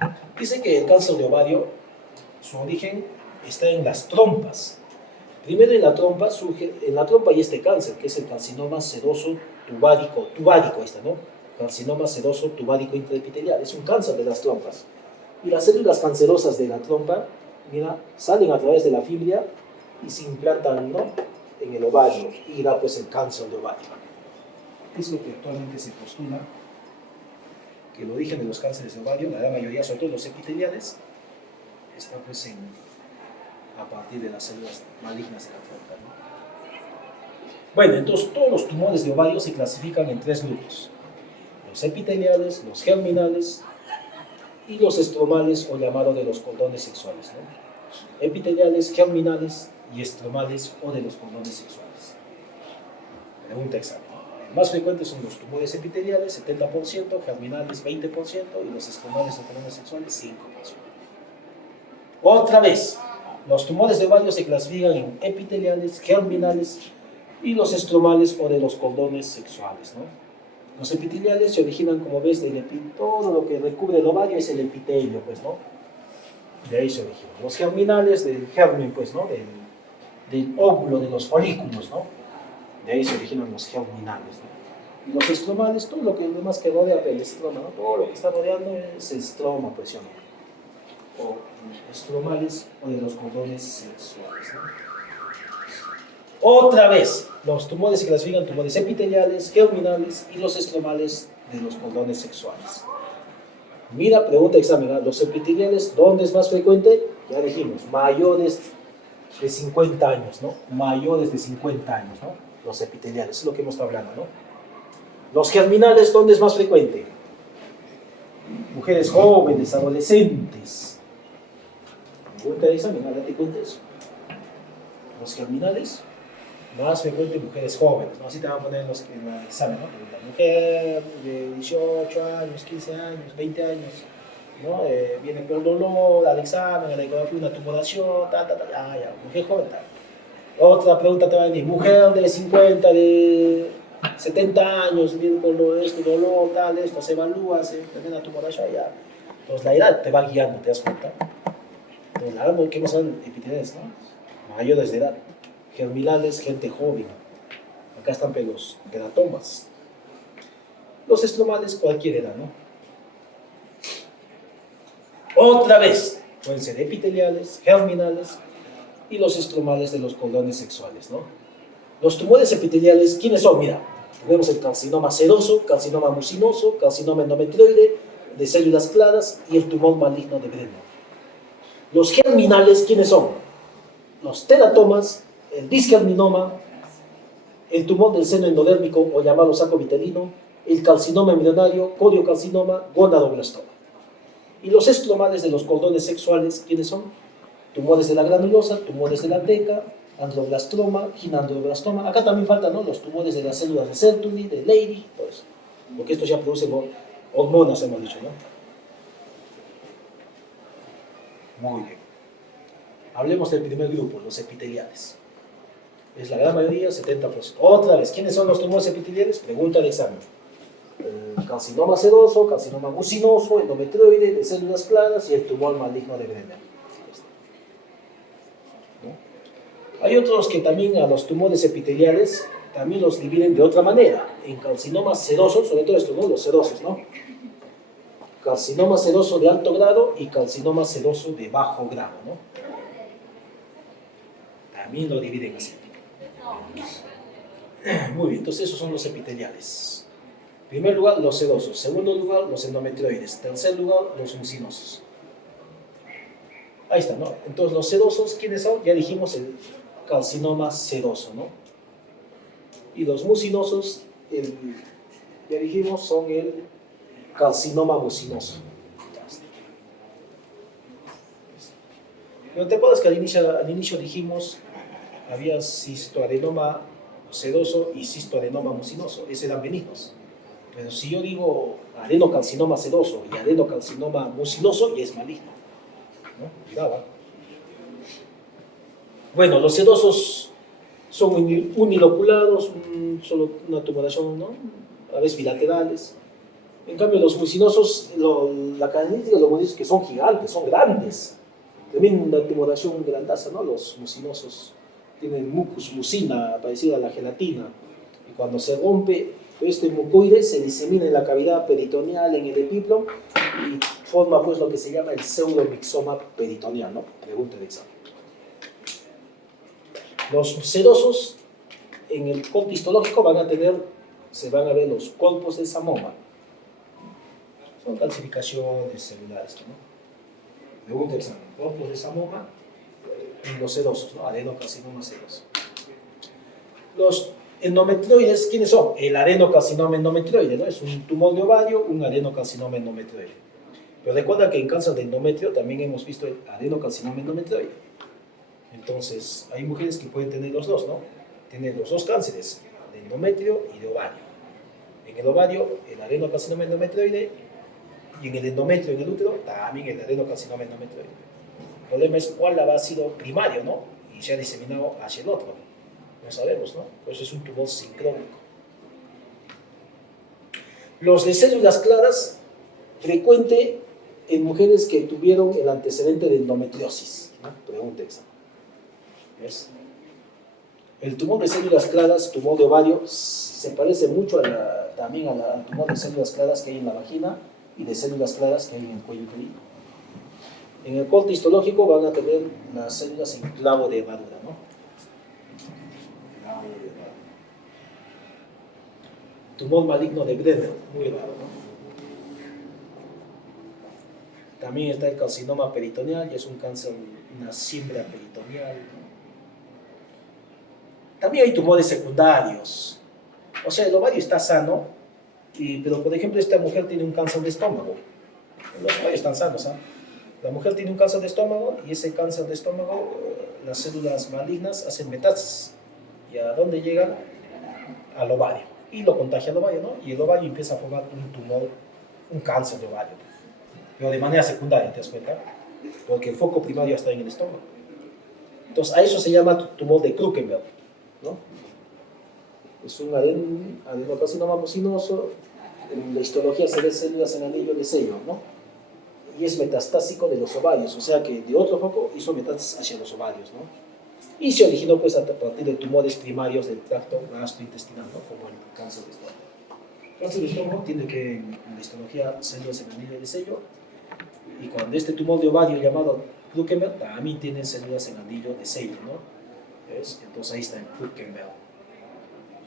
¿no? Dice que el cáncer de ovario, su origen está en las trompas. Primero en la trompa surge, en la trompa hay este cáncer, que es el carcinoma sedoso tubárico, ahí está, ¿no? Carcinoma sedoso tubárico intraepitelial, es un cáncer de las trompas. Y las células cancerosas de la trompa, mira, salen a través de la fibria y se implantan, ¿no?, en el ovario y da pues el cáncer de ovario. Es lo que actualmente se postula, que el origen de los cánceres de ovario, la gran mayoría, sobre todo los epiteliales, está pues a partir de las células malignas de la trompa, ¿no? Bueno, entonces todos los tumores de ovario se clasifican en tres grupos: los epiteliales, los germinales y los estromales, o llamados de los cordones sexuales, ¿no? Epiteliales, germinales y estromales, o de los cordones sexuales. Pregunta examen. Más frecuentes son los tumores epiteliales, 70%, germinales 20% y los estromales o cordones sexuales 5%. Otra vez, los tumores de ovario se clasifican en epiteliales, germinales y los estromales o de los cordones sexuales, ¿no? Los epiteliales se originan, como ves, todo lo que recubre el ovario es el epitelio, pues, ¿no? De ahí se originan. Los germinales del germen, pues, ¿no? Del óvulo, de los folículos, ¿no? De ahí se originan los germinales, ¿no? Y los estromales, todo lo que demás que rodea el estroma, ¿no? Todo lo que está rodeando es estroma, pues, ¿no? O estromales o de los cordones sexuales, ¿no? Otra vez, los tumores se clasifican en tumores epiteliales, germinales y los estromales de los cordones sexuales. Mira, pregunta examen, los epiteliales, ¿dónde es más frecuente? Ya dijimos, mayores de 50 años, ¿no? Mayores de 50 años, ¿no? Los epiteliales, es lo que hemos estado hablando, ¿no? Los germinales, ¿dónde es más frecuente? Mujeres jóvenes, adolescentes. Pregunta de examen, date cuenta de eso. Los germinales, más frecuente en mujeres jóvenes, ¿no? Así te van a poner en el examen, ¿no? La mujer de 18 años, 15 años, 20 años, ¿no? Viene por dolor al examen, a la ecografía, una tumoración, ya, mujer joven, tal. Otra pregunta te va a venir: mujer de 50, de 70 años, viene con esto, dolor, tal, esto, se evalúa, se tiene una tumoración, ya. Entonces la edad te va guiando, ¿te das cuenta? Entonces la edad que hemos hablado de epiteliales, ¿no? Mayores de edad. Germinales, gente joven. Acá están los teratomas. Los estromales, cualquier edad, ¿no? Otra vez, pueden ser epiteliales, germinales y los estromales de los cordones sexuales, ¿no? Los tumores epiteliales, ¿quiénes son? Mira, tenemos el carcinoma sedoso, carcinoma mucinoso, carcinoma endometrioide, de células claras y el tumor maligno de Brenner. Los germinales, ¿quiénes son? Los teratomas, el disgerminoma, el tumor del seno endodérmico o llamado saco vitelino, el carcinoma embrionario, coriocarcinoma, gonadoblastoma. Y los estromales de los cordones sexuales, ¿quiénes son? Tumores de la granulosa, tumores de la teca, androblastoma, ginandroblastoma. Acá también faltan, ¿no?, los tumores de las células de Sertoli, de Leydig, todo eso. Porque estos ya producen hormonas, hemos dicho, ¿no? Muy bien. Hablemos del primer grupo, los epiteliales. Es la gran mayoría, 70%. Otra vez, ¿quiénes son los tumores epiteliales? Pregunta de examen. Carcinoma sedoso, carcinoma mucinoso, endometrioide, de células claras y el tumor maligno de Brenner. ¿No? Hay otros que también a los tumores epiteliales también los dividen de otra manera, en carcinomas sedosos, sobre todo estos, ¿no?, los sedosos, ¿no? Carcinoma sedoso de alto grado y carcinoma sedoso de bajo grado, ¿no? También lo dividen así. Muy bien, entonces esos son los epiteliales. En primer lugar, los sedosos. Segundo lugar, los endometrioides. Tercer lugar, los mucinosos. Ahí está, ¿no? Entonces, los sedosos, ¿quiénes son? Ya dijimos el carcinoma sedoso, ¿no? Y los mucinosos, ya dijimos, son el carcinoma mucinoso. Pero te acuerdas que al inicio dijimos, había cistoadenoma sedoso y cistoadenoma mucinoso, esos eran benignos. Pero si yo digo adenocarcinoma sedoso y adenocarcinoma mucinoso, ya es maligno, ¿no? Cuidado. Bueno, los sedosos son uniloculados, solo una tumoración, ¿no? A veces bilaterales. En cambio, los mucinosos, la característica de los mucinosos es que son gigantes, son grandes. También una tumoración grandaza, ¿no? Los mucinosos tienen mucus, mucina, parecida a la gelatina. Y cuando se rompe, este mucoide se disemina en la cavidad peritoneal, en el epíplon, y forma pues lo que se llama el pseudomixoma peritoneal, ¿no? Pregunta de examen. Los sedosos, en el corte histológico se van a ver los colpos de samoma. Son calcificaciones celulares, ¿no? Pregunta de examen. Colpos de samoma en los sedosos, ¿no? Adenocarcinoma sedoso. Los endometrioides, ¿quiénes son? El adenocarcinoma endometrioide, ¿no? Es un tumor de ovario, un adenocarcinoma endometrioide. Pero recuerda que en cáncer de endometrio también hemos visto el adenocarcinoma endometrioide. Entonces, hay mujeres que pueden tener los dos, ¿no? Tienen los dos cánceres, de endometrio y de ovario. En el ovario, el adenocarcinoma endometrioide, y en el endometrio, en el útero, también el adenocarcinoma endometrioide. El problema es cuál ha sido primario, ¿no? Y se ha diseminado hacia el otro. No sabemos, ¿no? Por eso es un tumor sincrónico. Los de células claras, frecuente en mujeres que tuvieron el antecedente de endometriosis, ¿no? Pregunta examen. ¿Ves? El tumor de células claras, tumor de ovario, se parece mucho también al tumor de células claras que hay en la vagina y de células claras que hay en el cuello uterino. En el corte histológico van a tener las células en clavo de herradura, ¿no? Tumor maligno de Brenner, muy raro, ¿no? También está el carcinoma peritoneal, y es un cáncer, una siembra peritoneal, ¿no? También hay tumores secundarios. O sea, el ovario está sano, pero por ejemplo esta mujer tiene un cáncer de estómago. Los ovarios están sanos, ¿eh? La mujer tiene un cáncer de estómago y ese cáncer de estómago, las células malignas hacen metástasis. ¿Y a dónde llegan? Al ovario. Y lo contagia al ovario, ¿no? Y el ovario empieza a formar un tumor, un cáncer de ovario. Pero de manera secundaria, ¿te das cuenta? Porque el foco primario está en el estómago. Entonces, a eso se llama tumor de Krukenberg, ¿no? Es un adenocarcinoma mucinoso. En la histología se ve células en anillo de sello, ¿no? Y es metastásico de los ovarios, o sea que de otro foco hizo metástasis hacia los ovarios, ¿no? Y se originó pues a partir de tumores primarios del tracto gastrointestinal, ¿no? Como el cáncer de estómago. El cáncer de estómago tiene que en la histología células en anillo de sello, y cuando este tumor de ovario llamado Krukenberg también tiene células en anillo de sello, ¿no? ¿Ves? Entonces ahí está el Krukenberg.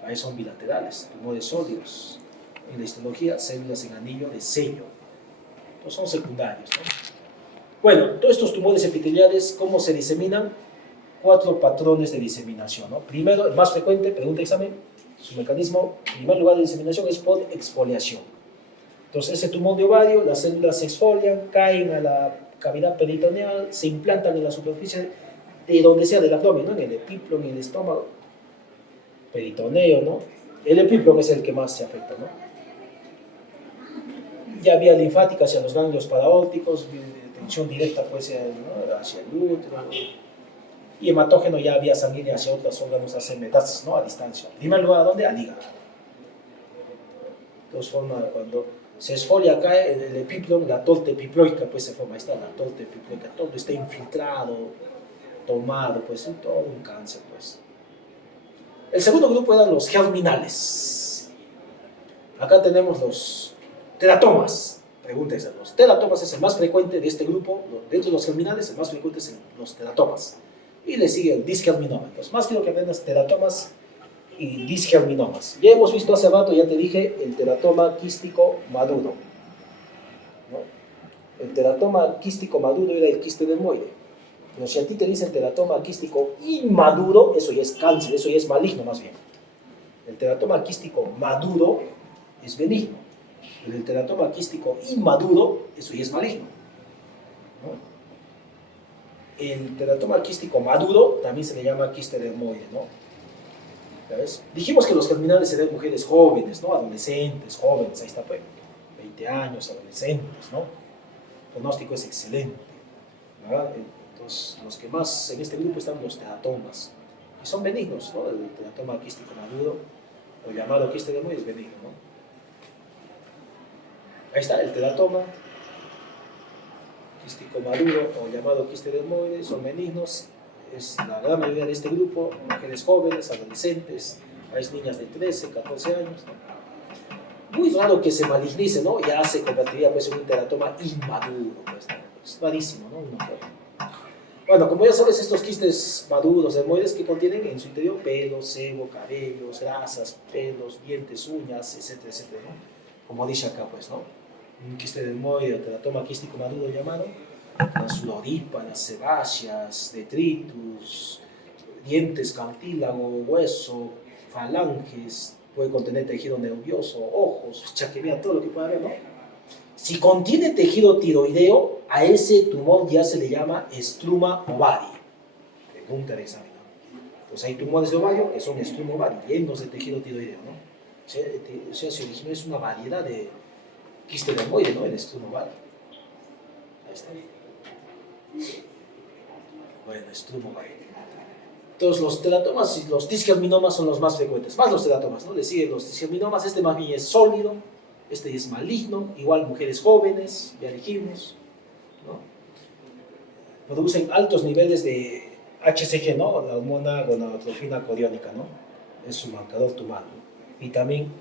Ahí son bilaterales, tumores sólidos. En la histología, células en anillo de sello. Entonces son secundarios, ¿no? Bueno, todos estos tumores epiteliales, ¿cómo se diseminan? 4 patrones de diseminación, ¿no? Primero, el más frecuente, pregunta examen, su mecanismo, en primer lugar de diseminación es por exfoliación. Entonces, ese tumor de ovario, las células se exfolian, caen a la cavidad peritoneal, se implantan en la superficie de donde sea del abdomen, ¿no? En el epíplon, en el estómago, peritoneo, ¿no? El epíplon es el que más se afecta, ¿no? Ya vía linfática hacia los ganglios paraópticos, tensión directa pues, ¿no? Hacia el útero, y hematógeno ya vía sanguínea hacia otros órganos, hace metástasis, ¿no? A distancia. En primer lugar, ¿a dónde? Al hígado. De todas formas, cuando se esfolia acá el epíplon, la tolte epiploica pues se forma, ahí está la tolte epiploica, todo está infiltrado, tomado, pues todo un cáncer pues. El segundo grupo eran los germinales. Acá tenemos los teratomas. Pregúntense, los teratomas es el más frecuente de este grupo. Dentro de los germinales, el más frecuente es los teratomas. Y le sigue el disgerminoma. Entonces, más quiero que aprendas teratomas y disgerminomas. Ya hemos visto hace rato, ya te dije, el teratoma quístico maduro, ¿no? El teratoma quístico maduro era el quiste delmoide. Pero si a ti te dicen teratoma quístico inmaduro, eso ya es cáncer, eso ya es maligno más bien. El teratoma quístico maduro es benigno, pero el teratoma quístico inmaduro, eso ya es maligno, ¿no? el teratoma quístico maduro también se le llama quiste dermoide, ¿no? ¿Sabes? Dijimos que los germinales se ven mujeres jóvenes, ¿no? Adolescentes, jóvenes, ahí está, pues, 20 años, adolescentes, ¿no? El pronóstico es excelente, ¿verdad? Entonces, los que más en este grupo están los teratomas, y son benignos, ¿no? El teratoma quístico maduro, o llamado quiste dermoide, es benigno, ¿no? Ahí está, el teratoma quístico maduro, o llamado quiste dermoide, son benignos. Es la gran mayoría de este grupo, mujeres jóvenes, adolescentes, hay niñas de 13, 14 años, ¿no? Muy raro que se malignice, ¿no? Ya se convertiría pues en un teratoma inmaduro, pues, ¿no? Es rarísimo, ¿no? Bueno, como ya sabes, estos quistes maduros, dermoides, que contienen en su interior pelo, sebo, cabellos, grasas, pelos, dientes, uñas, etcétera, etcétera, ¿no? Como dice acá, pues, ¿no? Un quiste dermoide o teratoma quístico maduro llamado las loríparas, sebáceas, detritus, dientes, cartílago, hueso, falanges, puede contener tejido nervioso, ojos, chaquería, todo lo que pueda haber, ¿no? Si contiene tejido tiroideo, a ese tumor ya se le llama estruma ovario. Pregunta de examen. Pues hay tumores de ovario que son estruma ovario, llenos de tejido tiroideo, ¿no? O sea, se originó es una variedad de quiste dermoide, ¿no? El estruma ovario. Ahí está. Bueno, estruma ovario. Entonces, los teratomas y los disgerminomas son los más frecuentes, más los teratomas, ¿no? Le siguen los disgerminomas, este más bien es sólido, este es maligno, igual mujeres jóvenes, ya dijimos, ¿no? Producen altos niveles de HCG, ¿no? La hormona gonadotrofina coriónica, ¿no? Es su marcador tumoral, ¿no? Y también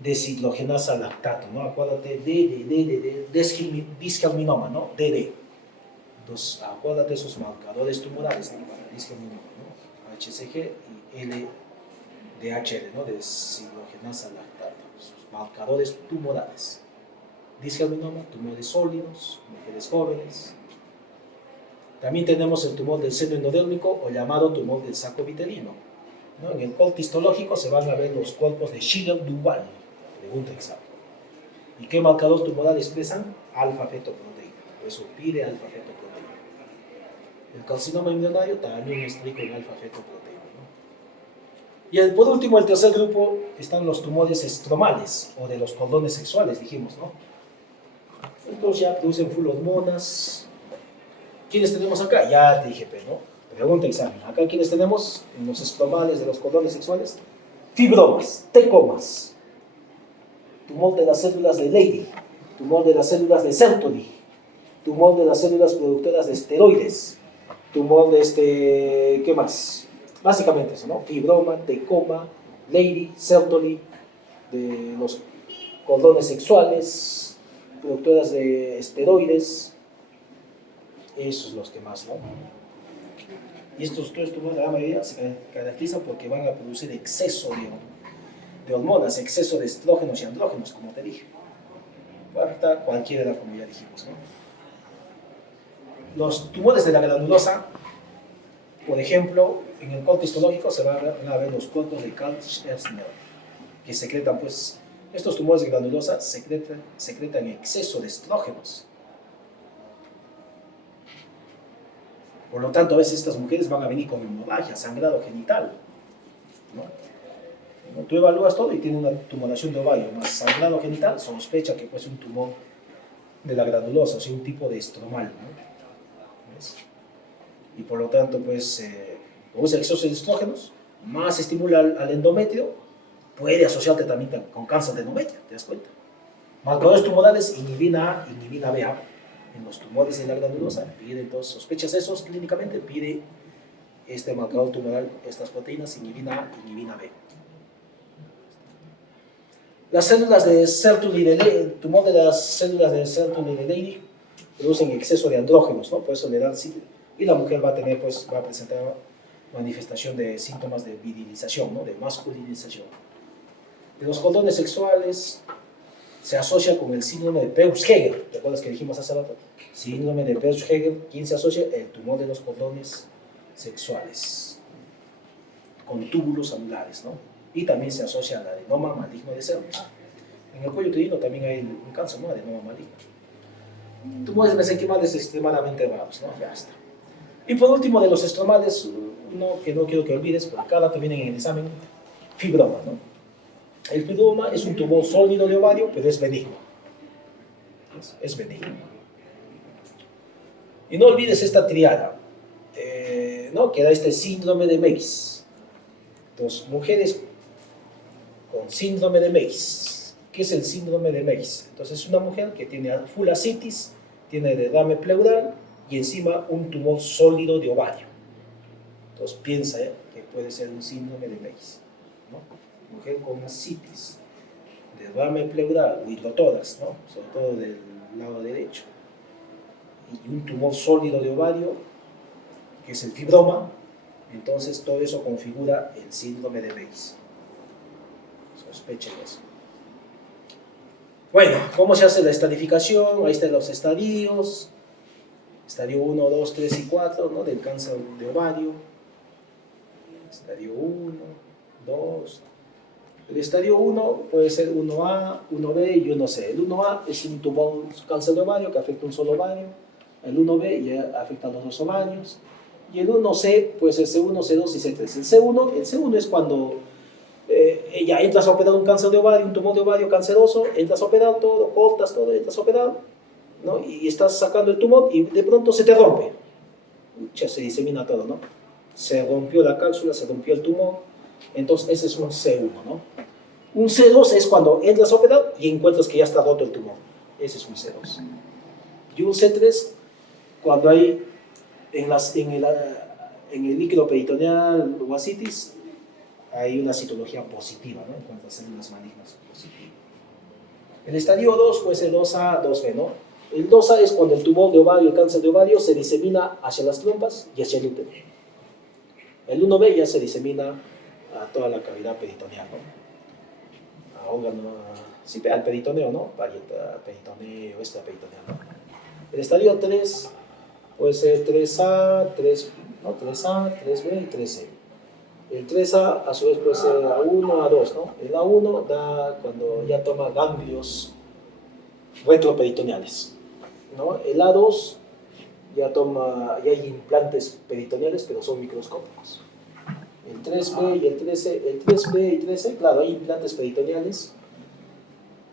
deshidrogenasa lactato, ¿no? Acuérdate, disgerminoma, ¿no? DD. Entonces, acuérdate de esos marcadores tumorales, ¿no? Para disgerminoma, ¿no? HCG y LDHL, ¿no? Deshidrogenasa lactato, sus marcadores tumorales. Disgerminoma, tumores sólidos, mujeres jóvenes. También tenemos el tumor del seno endodérmico o llamado tumor del saco vitelino, ¿no? En el corte histológico se van a ver los cuerpos de Schiller-Duval, pregunta examen. ¿Y qué marcador tumoral expresan? Alfa-fetoproteína, por eso pide alfa-fetoproteína. El carcinoma embrionario también es rico en alfa-fetoproteína, ¿no? Y por último, el tercer grupo, están los tumores estromales o de los cordones sexuales, dijimos, ¿no? Entonces ya producen full hormonas. ¿Quiénes tenemos acá? Ya te dije, ¿no? Pregunta examen. Acá, ¿quiénes tenemos? En los estromales de los cordones sexuales. Fibromas, tecomas, tumor de las células de Leydig, tumor de las células de Sertoli, tumor de las células productoras de esteroides, tumor de ¿qué más? Básicamente eso, ¿no? Fibroma, tecoma, Leydig, Sertoli, de los cordones sexuales, productoras de esteroides. Esos son los que más, ¿no? Y estos tumores, la mayoría, se caracterizan porque van a producir exceso de hormonas, exceso de estrógenos y andrógenos, como te dije. Cualquier edad, como ya dijimos, ¿no? Los tumores de la granulosa, por ejemplo, en el corte histológico se van a ver los cortos de Kaltschner, que secretan, pues, estos tumores de granulosa secretan exceso de estrógenos. Por lo tanto, a veces estas mujeres van a venir con hemorragia, sangrado genital, ¿no? Tú evalúas todo y tiene una tumoración de ovario más sangrado genital, sospecha que puede ser un tumor de la granulosa, o sea, un tipo de estromal, ¿no? ¿Ves? Y por lo tanto, pues, produce exceso de estrógenos, más estimula al endometrio, puede asociarte también con cáncer de endometrio, ¿te das cuenta? Marcadores tumorales, inhibina A, inhibina BA. En los tumores de la granulosa, pide entonces, sospechas esos clínicamente, pide este marcador tumoral, estas proteínas, inhibina A, inhibina B. Las células de Sertoli el tumor de las células de Sertoli de Leydig producen exceso de andrógenos, ¿no? Por eso le dan, y la mujer va a tener, pues, va a presentar manifestación de síntomas de virilización, ¿no? De masculinización. De los cordones sexuales se asocia con el síndrome de Peutz-Jeghers. ¿Te acuerdas que dijimos hace rato? Síndrome de Peutz-Jeghers. ¿Quién se asocia? El tumor de los cordones sexuales, con túbulos anulares, ¿no? Y también se asocia al adenoma maligno de Cervix. En el cuello uterino también hay un cáncer, ¿no? Adenoma maligno. Tumores mesenquimales extremadamente raros, ¿no? Ya está. Y por último, de los estromales, uno que no quiero que olvides, porque cada rato viene en el examen, fibroma, ¿no? El fibroma es un tumor sólido de ovario, pero es benigno. Es benigno. Y no olvides esta triada, ¿no? Que da este síndrome de Meigs. Entonces, mujeres con síndrome de Meigs. ¿Qué es el síndrome de Meigs? Entonces, es una mujer que tiene full ascitis, tiene derrame pleural y encima un tumor sólido de ovario. Entonces, piensa que puede ser un síndrome de Meigs, ¿no? Mujer con ascitis, derrame pleural o hidrotoras, ¿no? Sobre todo del lado derecho, y un tumor sólido de ovario, que es el fibroma. Entonces todo eso configura el síndrome de Meigs. Sospechen eso. Bueno, ¿cómo se hace la estadificación? Ahí están los estadios. Estadio 1, 2, 3 y 4, ¿no? Del cáncer de ovario. Estadio 1, 2. El estadio 1 puede ser 1A, 1B y 1C. El 1A es un tumor, cáncer de ovario que afecta un solo ovario. El 1B ya afecta a los dos ovarios. Y el 1C puede ser C1, C2 y C3. El C1 es cuando ya entras a operar un cáncer de ovario, un tumor de ovario canceroso, entras a operar todo, cortas todo, entras a operar, ¿no? Y estás sacando el tumor y de pronto se te rompe. Ya se disemina todo, ¿no? Se rompió la cápsula, se rompió el tumor. Entonces ese es un C1, ¿no? Un C2 es cuando entras a operar y encuentras que ya está roto el tumor. Ese es un C2. Y un C3 cuando hay en el líquido peritoneal o ascitis hay una citología positiva, ¿no? En cuanto a células malignas positivas. El estadio 2 puede ser 2A, 2B, ¿no? El 2A es cuando el tumor de ovario, el cáncer de ovario, se disemina hacia las trompas y hacia el útero. El 1B ya se disemina a toda la cavidad peritoneal, ¿no? A órgano, sí, al peritoneo, ¿no? Parieta, peritoneo, extraperitoneo, ¿no? El estadio 3 puede ser 3A, 3, ¿no? 3A, 3B y 3C. El 3A a su vez puede ser A1, A2, ¿no? El A1 da cuando ya toma ganglios retroperitoneales, ¿no? El A2 ya hay implantes peritoneales, pero son microscópicos. El 3B y el 3C, el 3B y 3C, claro, hay implantes peritoneales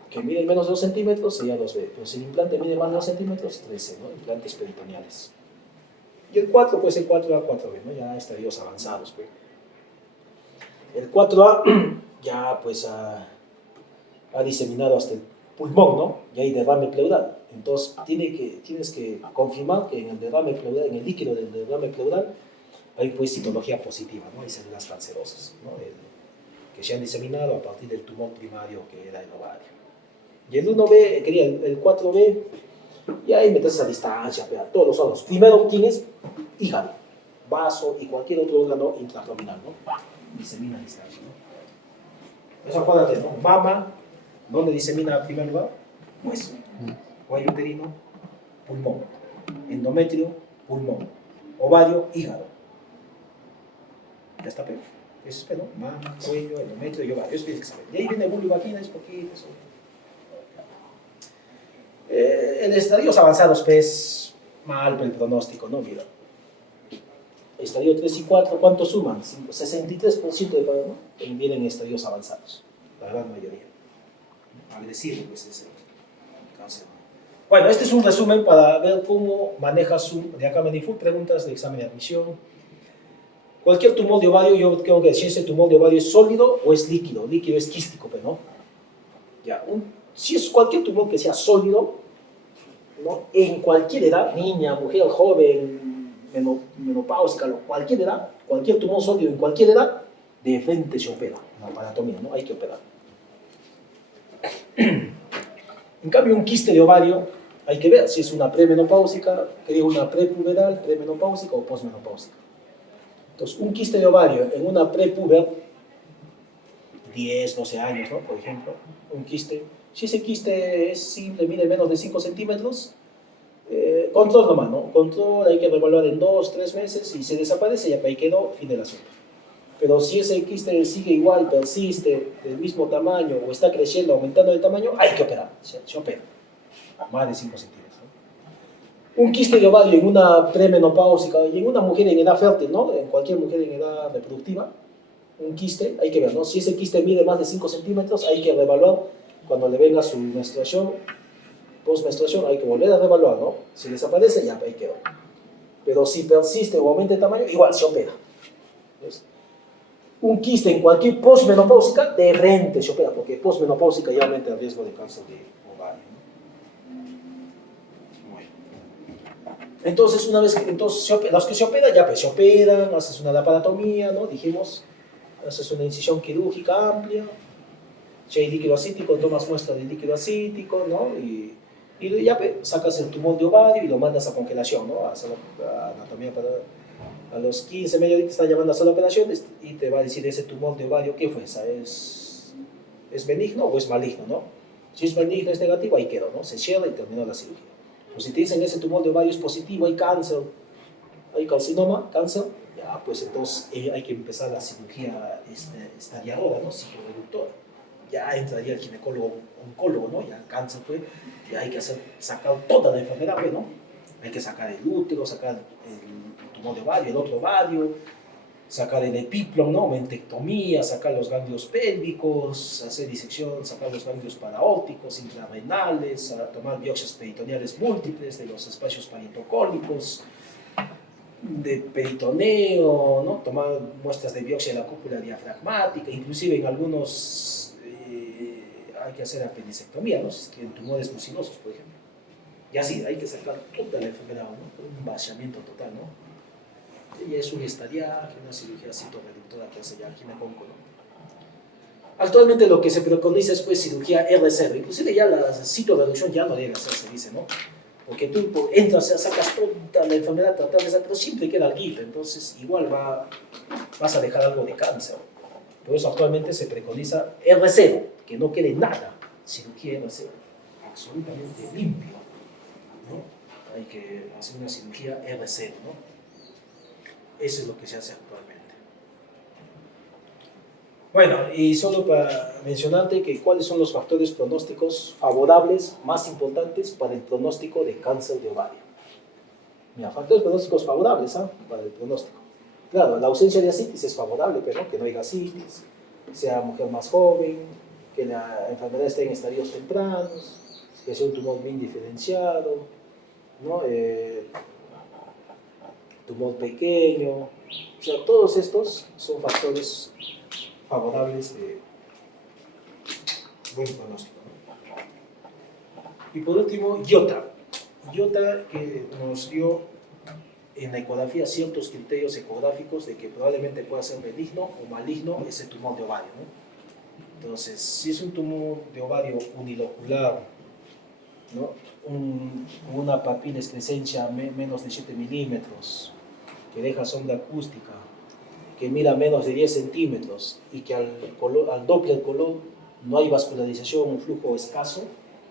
que miden menos de 2 centímetros, sería 2B, pero si el implante mide más de 2 centímetros, 3C, ¿no? Implantes peritoneales. Y el 4 puede ser 4A, 4B, ¿no? Ya estadios avanzados, pues. El 4A ya pues ha diseminado hasta el pulmón, ¿no? Y hay derrame pleural. Entonces tienes que confirmar que en el derrame pleural, en el líquido del derrame pleural, hay pues citología positiva, ¿no? Hay células cancerosas, ¿no? Que se han diseminado a partir del tumor primario que era el ovario. Y el 1B, quería el 4B, y ahí metes a distancia, pero todos los órganos. Primero tienes hígado, vaso y cualquier otro órgano intraabdominal, ¿no? Disemina a distancia, ¿no? Eso acuérdate, ¿no? Mama, ¿dónde disemina en primer lugar? Hueso, cuello uterino, pulmón, endometrio, pulmón, ovario, hígado. Ya está, pero eso es, pero mama, cuello, endometrio y ovario. Eso tienes que saber. Y ahí viene bulbo y vagina, es poquito, eso. En estadios avanzados, pues, mal el pronóstico, ¿no? Mira. Estadio 3 y 4, ¿cuánto suman? 63% de pago, ¿no? Vienen en estadios avanzados, la gran mayoría. Agresivo, pues, es el cáncer. Bueno, este es un resumen para ver cómo manejas de acá me full preguntas de examen de admisión. Cualquier tumor de ovario, yo tengo que decir si ese tumor de ovario es sólido o es líquido. Líquido es quístico, pero no. Ya, si es cualquier tumor que sea sólido, ¿no? En cualquier edad, niña, mujer, joven, menopáusica, cualquier edad, cualquier tumor sólido en cualquier edad, de frente se opera, la aparatomía, ¿no? Hay que operar. En cambio, un quiste de ovario, hay que ver si es una premenopáusica, una prepuberal, premenopáusica o posmenopáusica. Entonces, un quiste de ovario en una prepuber, 10, 12 años, ¿no? Por ejemplo, un quiste. Si ese quiste es simple, mide menos de 5 centímetros, control nomás, ¿no? Control, hay que revolver en 2, 3 meses y se desaparece y ahí quedó, fin del asunto. Pero si ese quiste sigue igual, persiste, del mismo tamaño o está creciendo, aumentando de tamaño, hay que operar, se opera. Más de 5 centímetros, ¿no? Un quiste de ovario en una premenopáusica y en una mujer en edad fértil, ¿no? En cualquier mujer en edad reproductiva, un quiste, hay que ver, ¿no? Si ese quiste mide más de 5 centímetros, hay que reevaluar cuando le venga su menstruación, post-menstruación, hay que volver a reevaluar, ¿no? Si desaparece, ya ahí quedó. Pero si persiste o aumenta de tamaño, igual se opera. ¿Ves? Un quiste en cualquier postmenopáusica, de frente se opera, porque postmenopáusica ya aumenta el riesgo de cáncer de ovario, ¿no? Bueno. Entonces, una vez que los que se operan, ya pues se operan, haces una laparotomía, ¿no? Dijimos, haces una incisión quirúrgica amplia, si hay líquido acítico, tomas muestra de líquido acítico, ¿no? Y ya pues, sacas el tumor de ovario y lo mandas a congelación, ¿no? A hacer anatomía para... A los 15 medio día te está llamando a hacer la operación y te va a decir ese tumor de ovario, ¿qué fue? ¿Es benigno o es maligno, no? Si es benigno, es negativo, ahí quedó, ¿no? Se cierra y terminó la cirugía. O si te dicen ese tumor de ovario es positivo, hay cáncer, hay carcinoma, cáncer, ya, pues entonces hay que empezar la cirugía estadiadora, ¿no? Cicloreductora. Ya entraría el ginecólogo, oncólogo, ¿no? Ya cáncer, pues, ya hay que sacar toda la enfermedad, pues, ¿no? Hay que sacar el útero, sacar el tumor de ovario, el otro ovario, sacar el epiplom, ¿no? Mentectomía, sacar los ganglios pélvicos, hacer disección, sacar los ganglios paraópticos, intrarrenales, tomar biopsias peritoneales múltiples de los espacios parietocólicos, de peritoneo, ¿no? Tomar muestras de biopsia de la cúpula diafragmática, inclusive en algunos hay que hacer apendicectomía, ¿no? Si es que en tumores mucinosos, por ejemplo. Y así, hay que sacar toda la enfermedad, ¿no? Un vaciamiento total, ¿no? Y es un estadiaje, una cirugía citoreductora que hace ya el ginecólogo, ¿no? Actualmente lo que se preconiza es pues cirugía R0, inclusive ya la citoreducción ya no debe hacerse, dice, ¿no? Porque tú entras, sacas toda la enfermedad, pero siempre queda algo, entonces igual vas a dejar algo de cáncer. Por eso actualmente se preconiza R0, que no quede nada, cirugía R0, absolutamente limpio, ¿no? Hay que hacer una cirugía R0, ¿no? Eso es lo que se hace actualmente. Bueno, y solo para mencionarte que cuáles son los factores pronósticos favorables más importantes para el pronóstico de cáncer de ovario. Mira, factores pronósticos favorables, ¿ah? Para el pronóstico. Claro, la ausencia de ascitis es favorable, pero que no haya ascitis, sea mujer más joven, que la enfermedad esté en estadios tempranos, que sea un tumor bien diferenciado, ¿no? Tumor pequeño, o sea, todos estos son factores favorables de buen pronóstico, ¿no? Y por último, IOTA. IOTA que nos dio en la ecografía ciertos criterios ecográficos de que probablemente pueda ser benigno o maligno ese tumor de ovario, ¿no? Entonces, si es un tumor de ovario unilocular, ¿no? Una papila excrescencia menos de 7 milímetros, que deja sonda acústica, que mira menos de 10 centímetros y que al Doppler color no hay vascularización, un flujo escaso,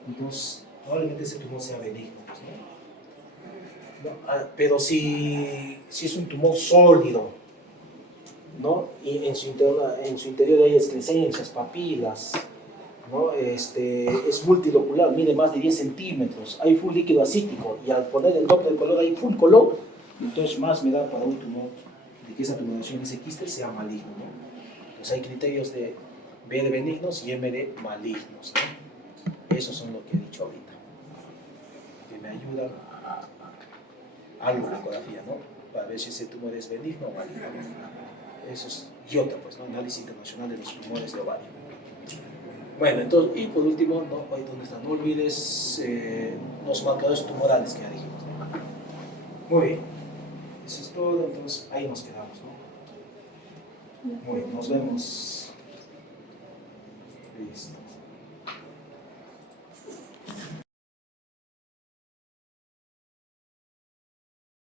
entonces probablemente ese tumor sea benigno, pues, ¿no? Pero si es un tumor sólido, ¿no? Y en su interior hay excrescencias, papilas, ¿no? Es multilocular, mide más de 10 centímetros, hay full líquido acítico y al poner el Doppler color hay full color, entonces más me da para un tumor de que esa tumoración, ese quiste sea maligno, ¿no? Entonces hay criterios de B de benignos y M de malignos, ¿no? Esos son lo que he dicho ahorita, que me ayudan algo la ecografía, ¿no? Para ver si ese tumor es benigno o maligno. Eso es IOTA, pues, ¿no? Análisis internacional de los tumores de ovario. Bueno, entonces, y por último, ¿no? Ahí donde está, no olvides los marcadores tumorales que ya dijimos, ¿no? Muy bien, eso es todo, entonces ahí nos quedamos, ¿no? Muy bien, nos vemos. Listo.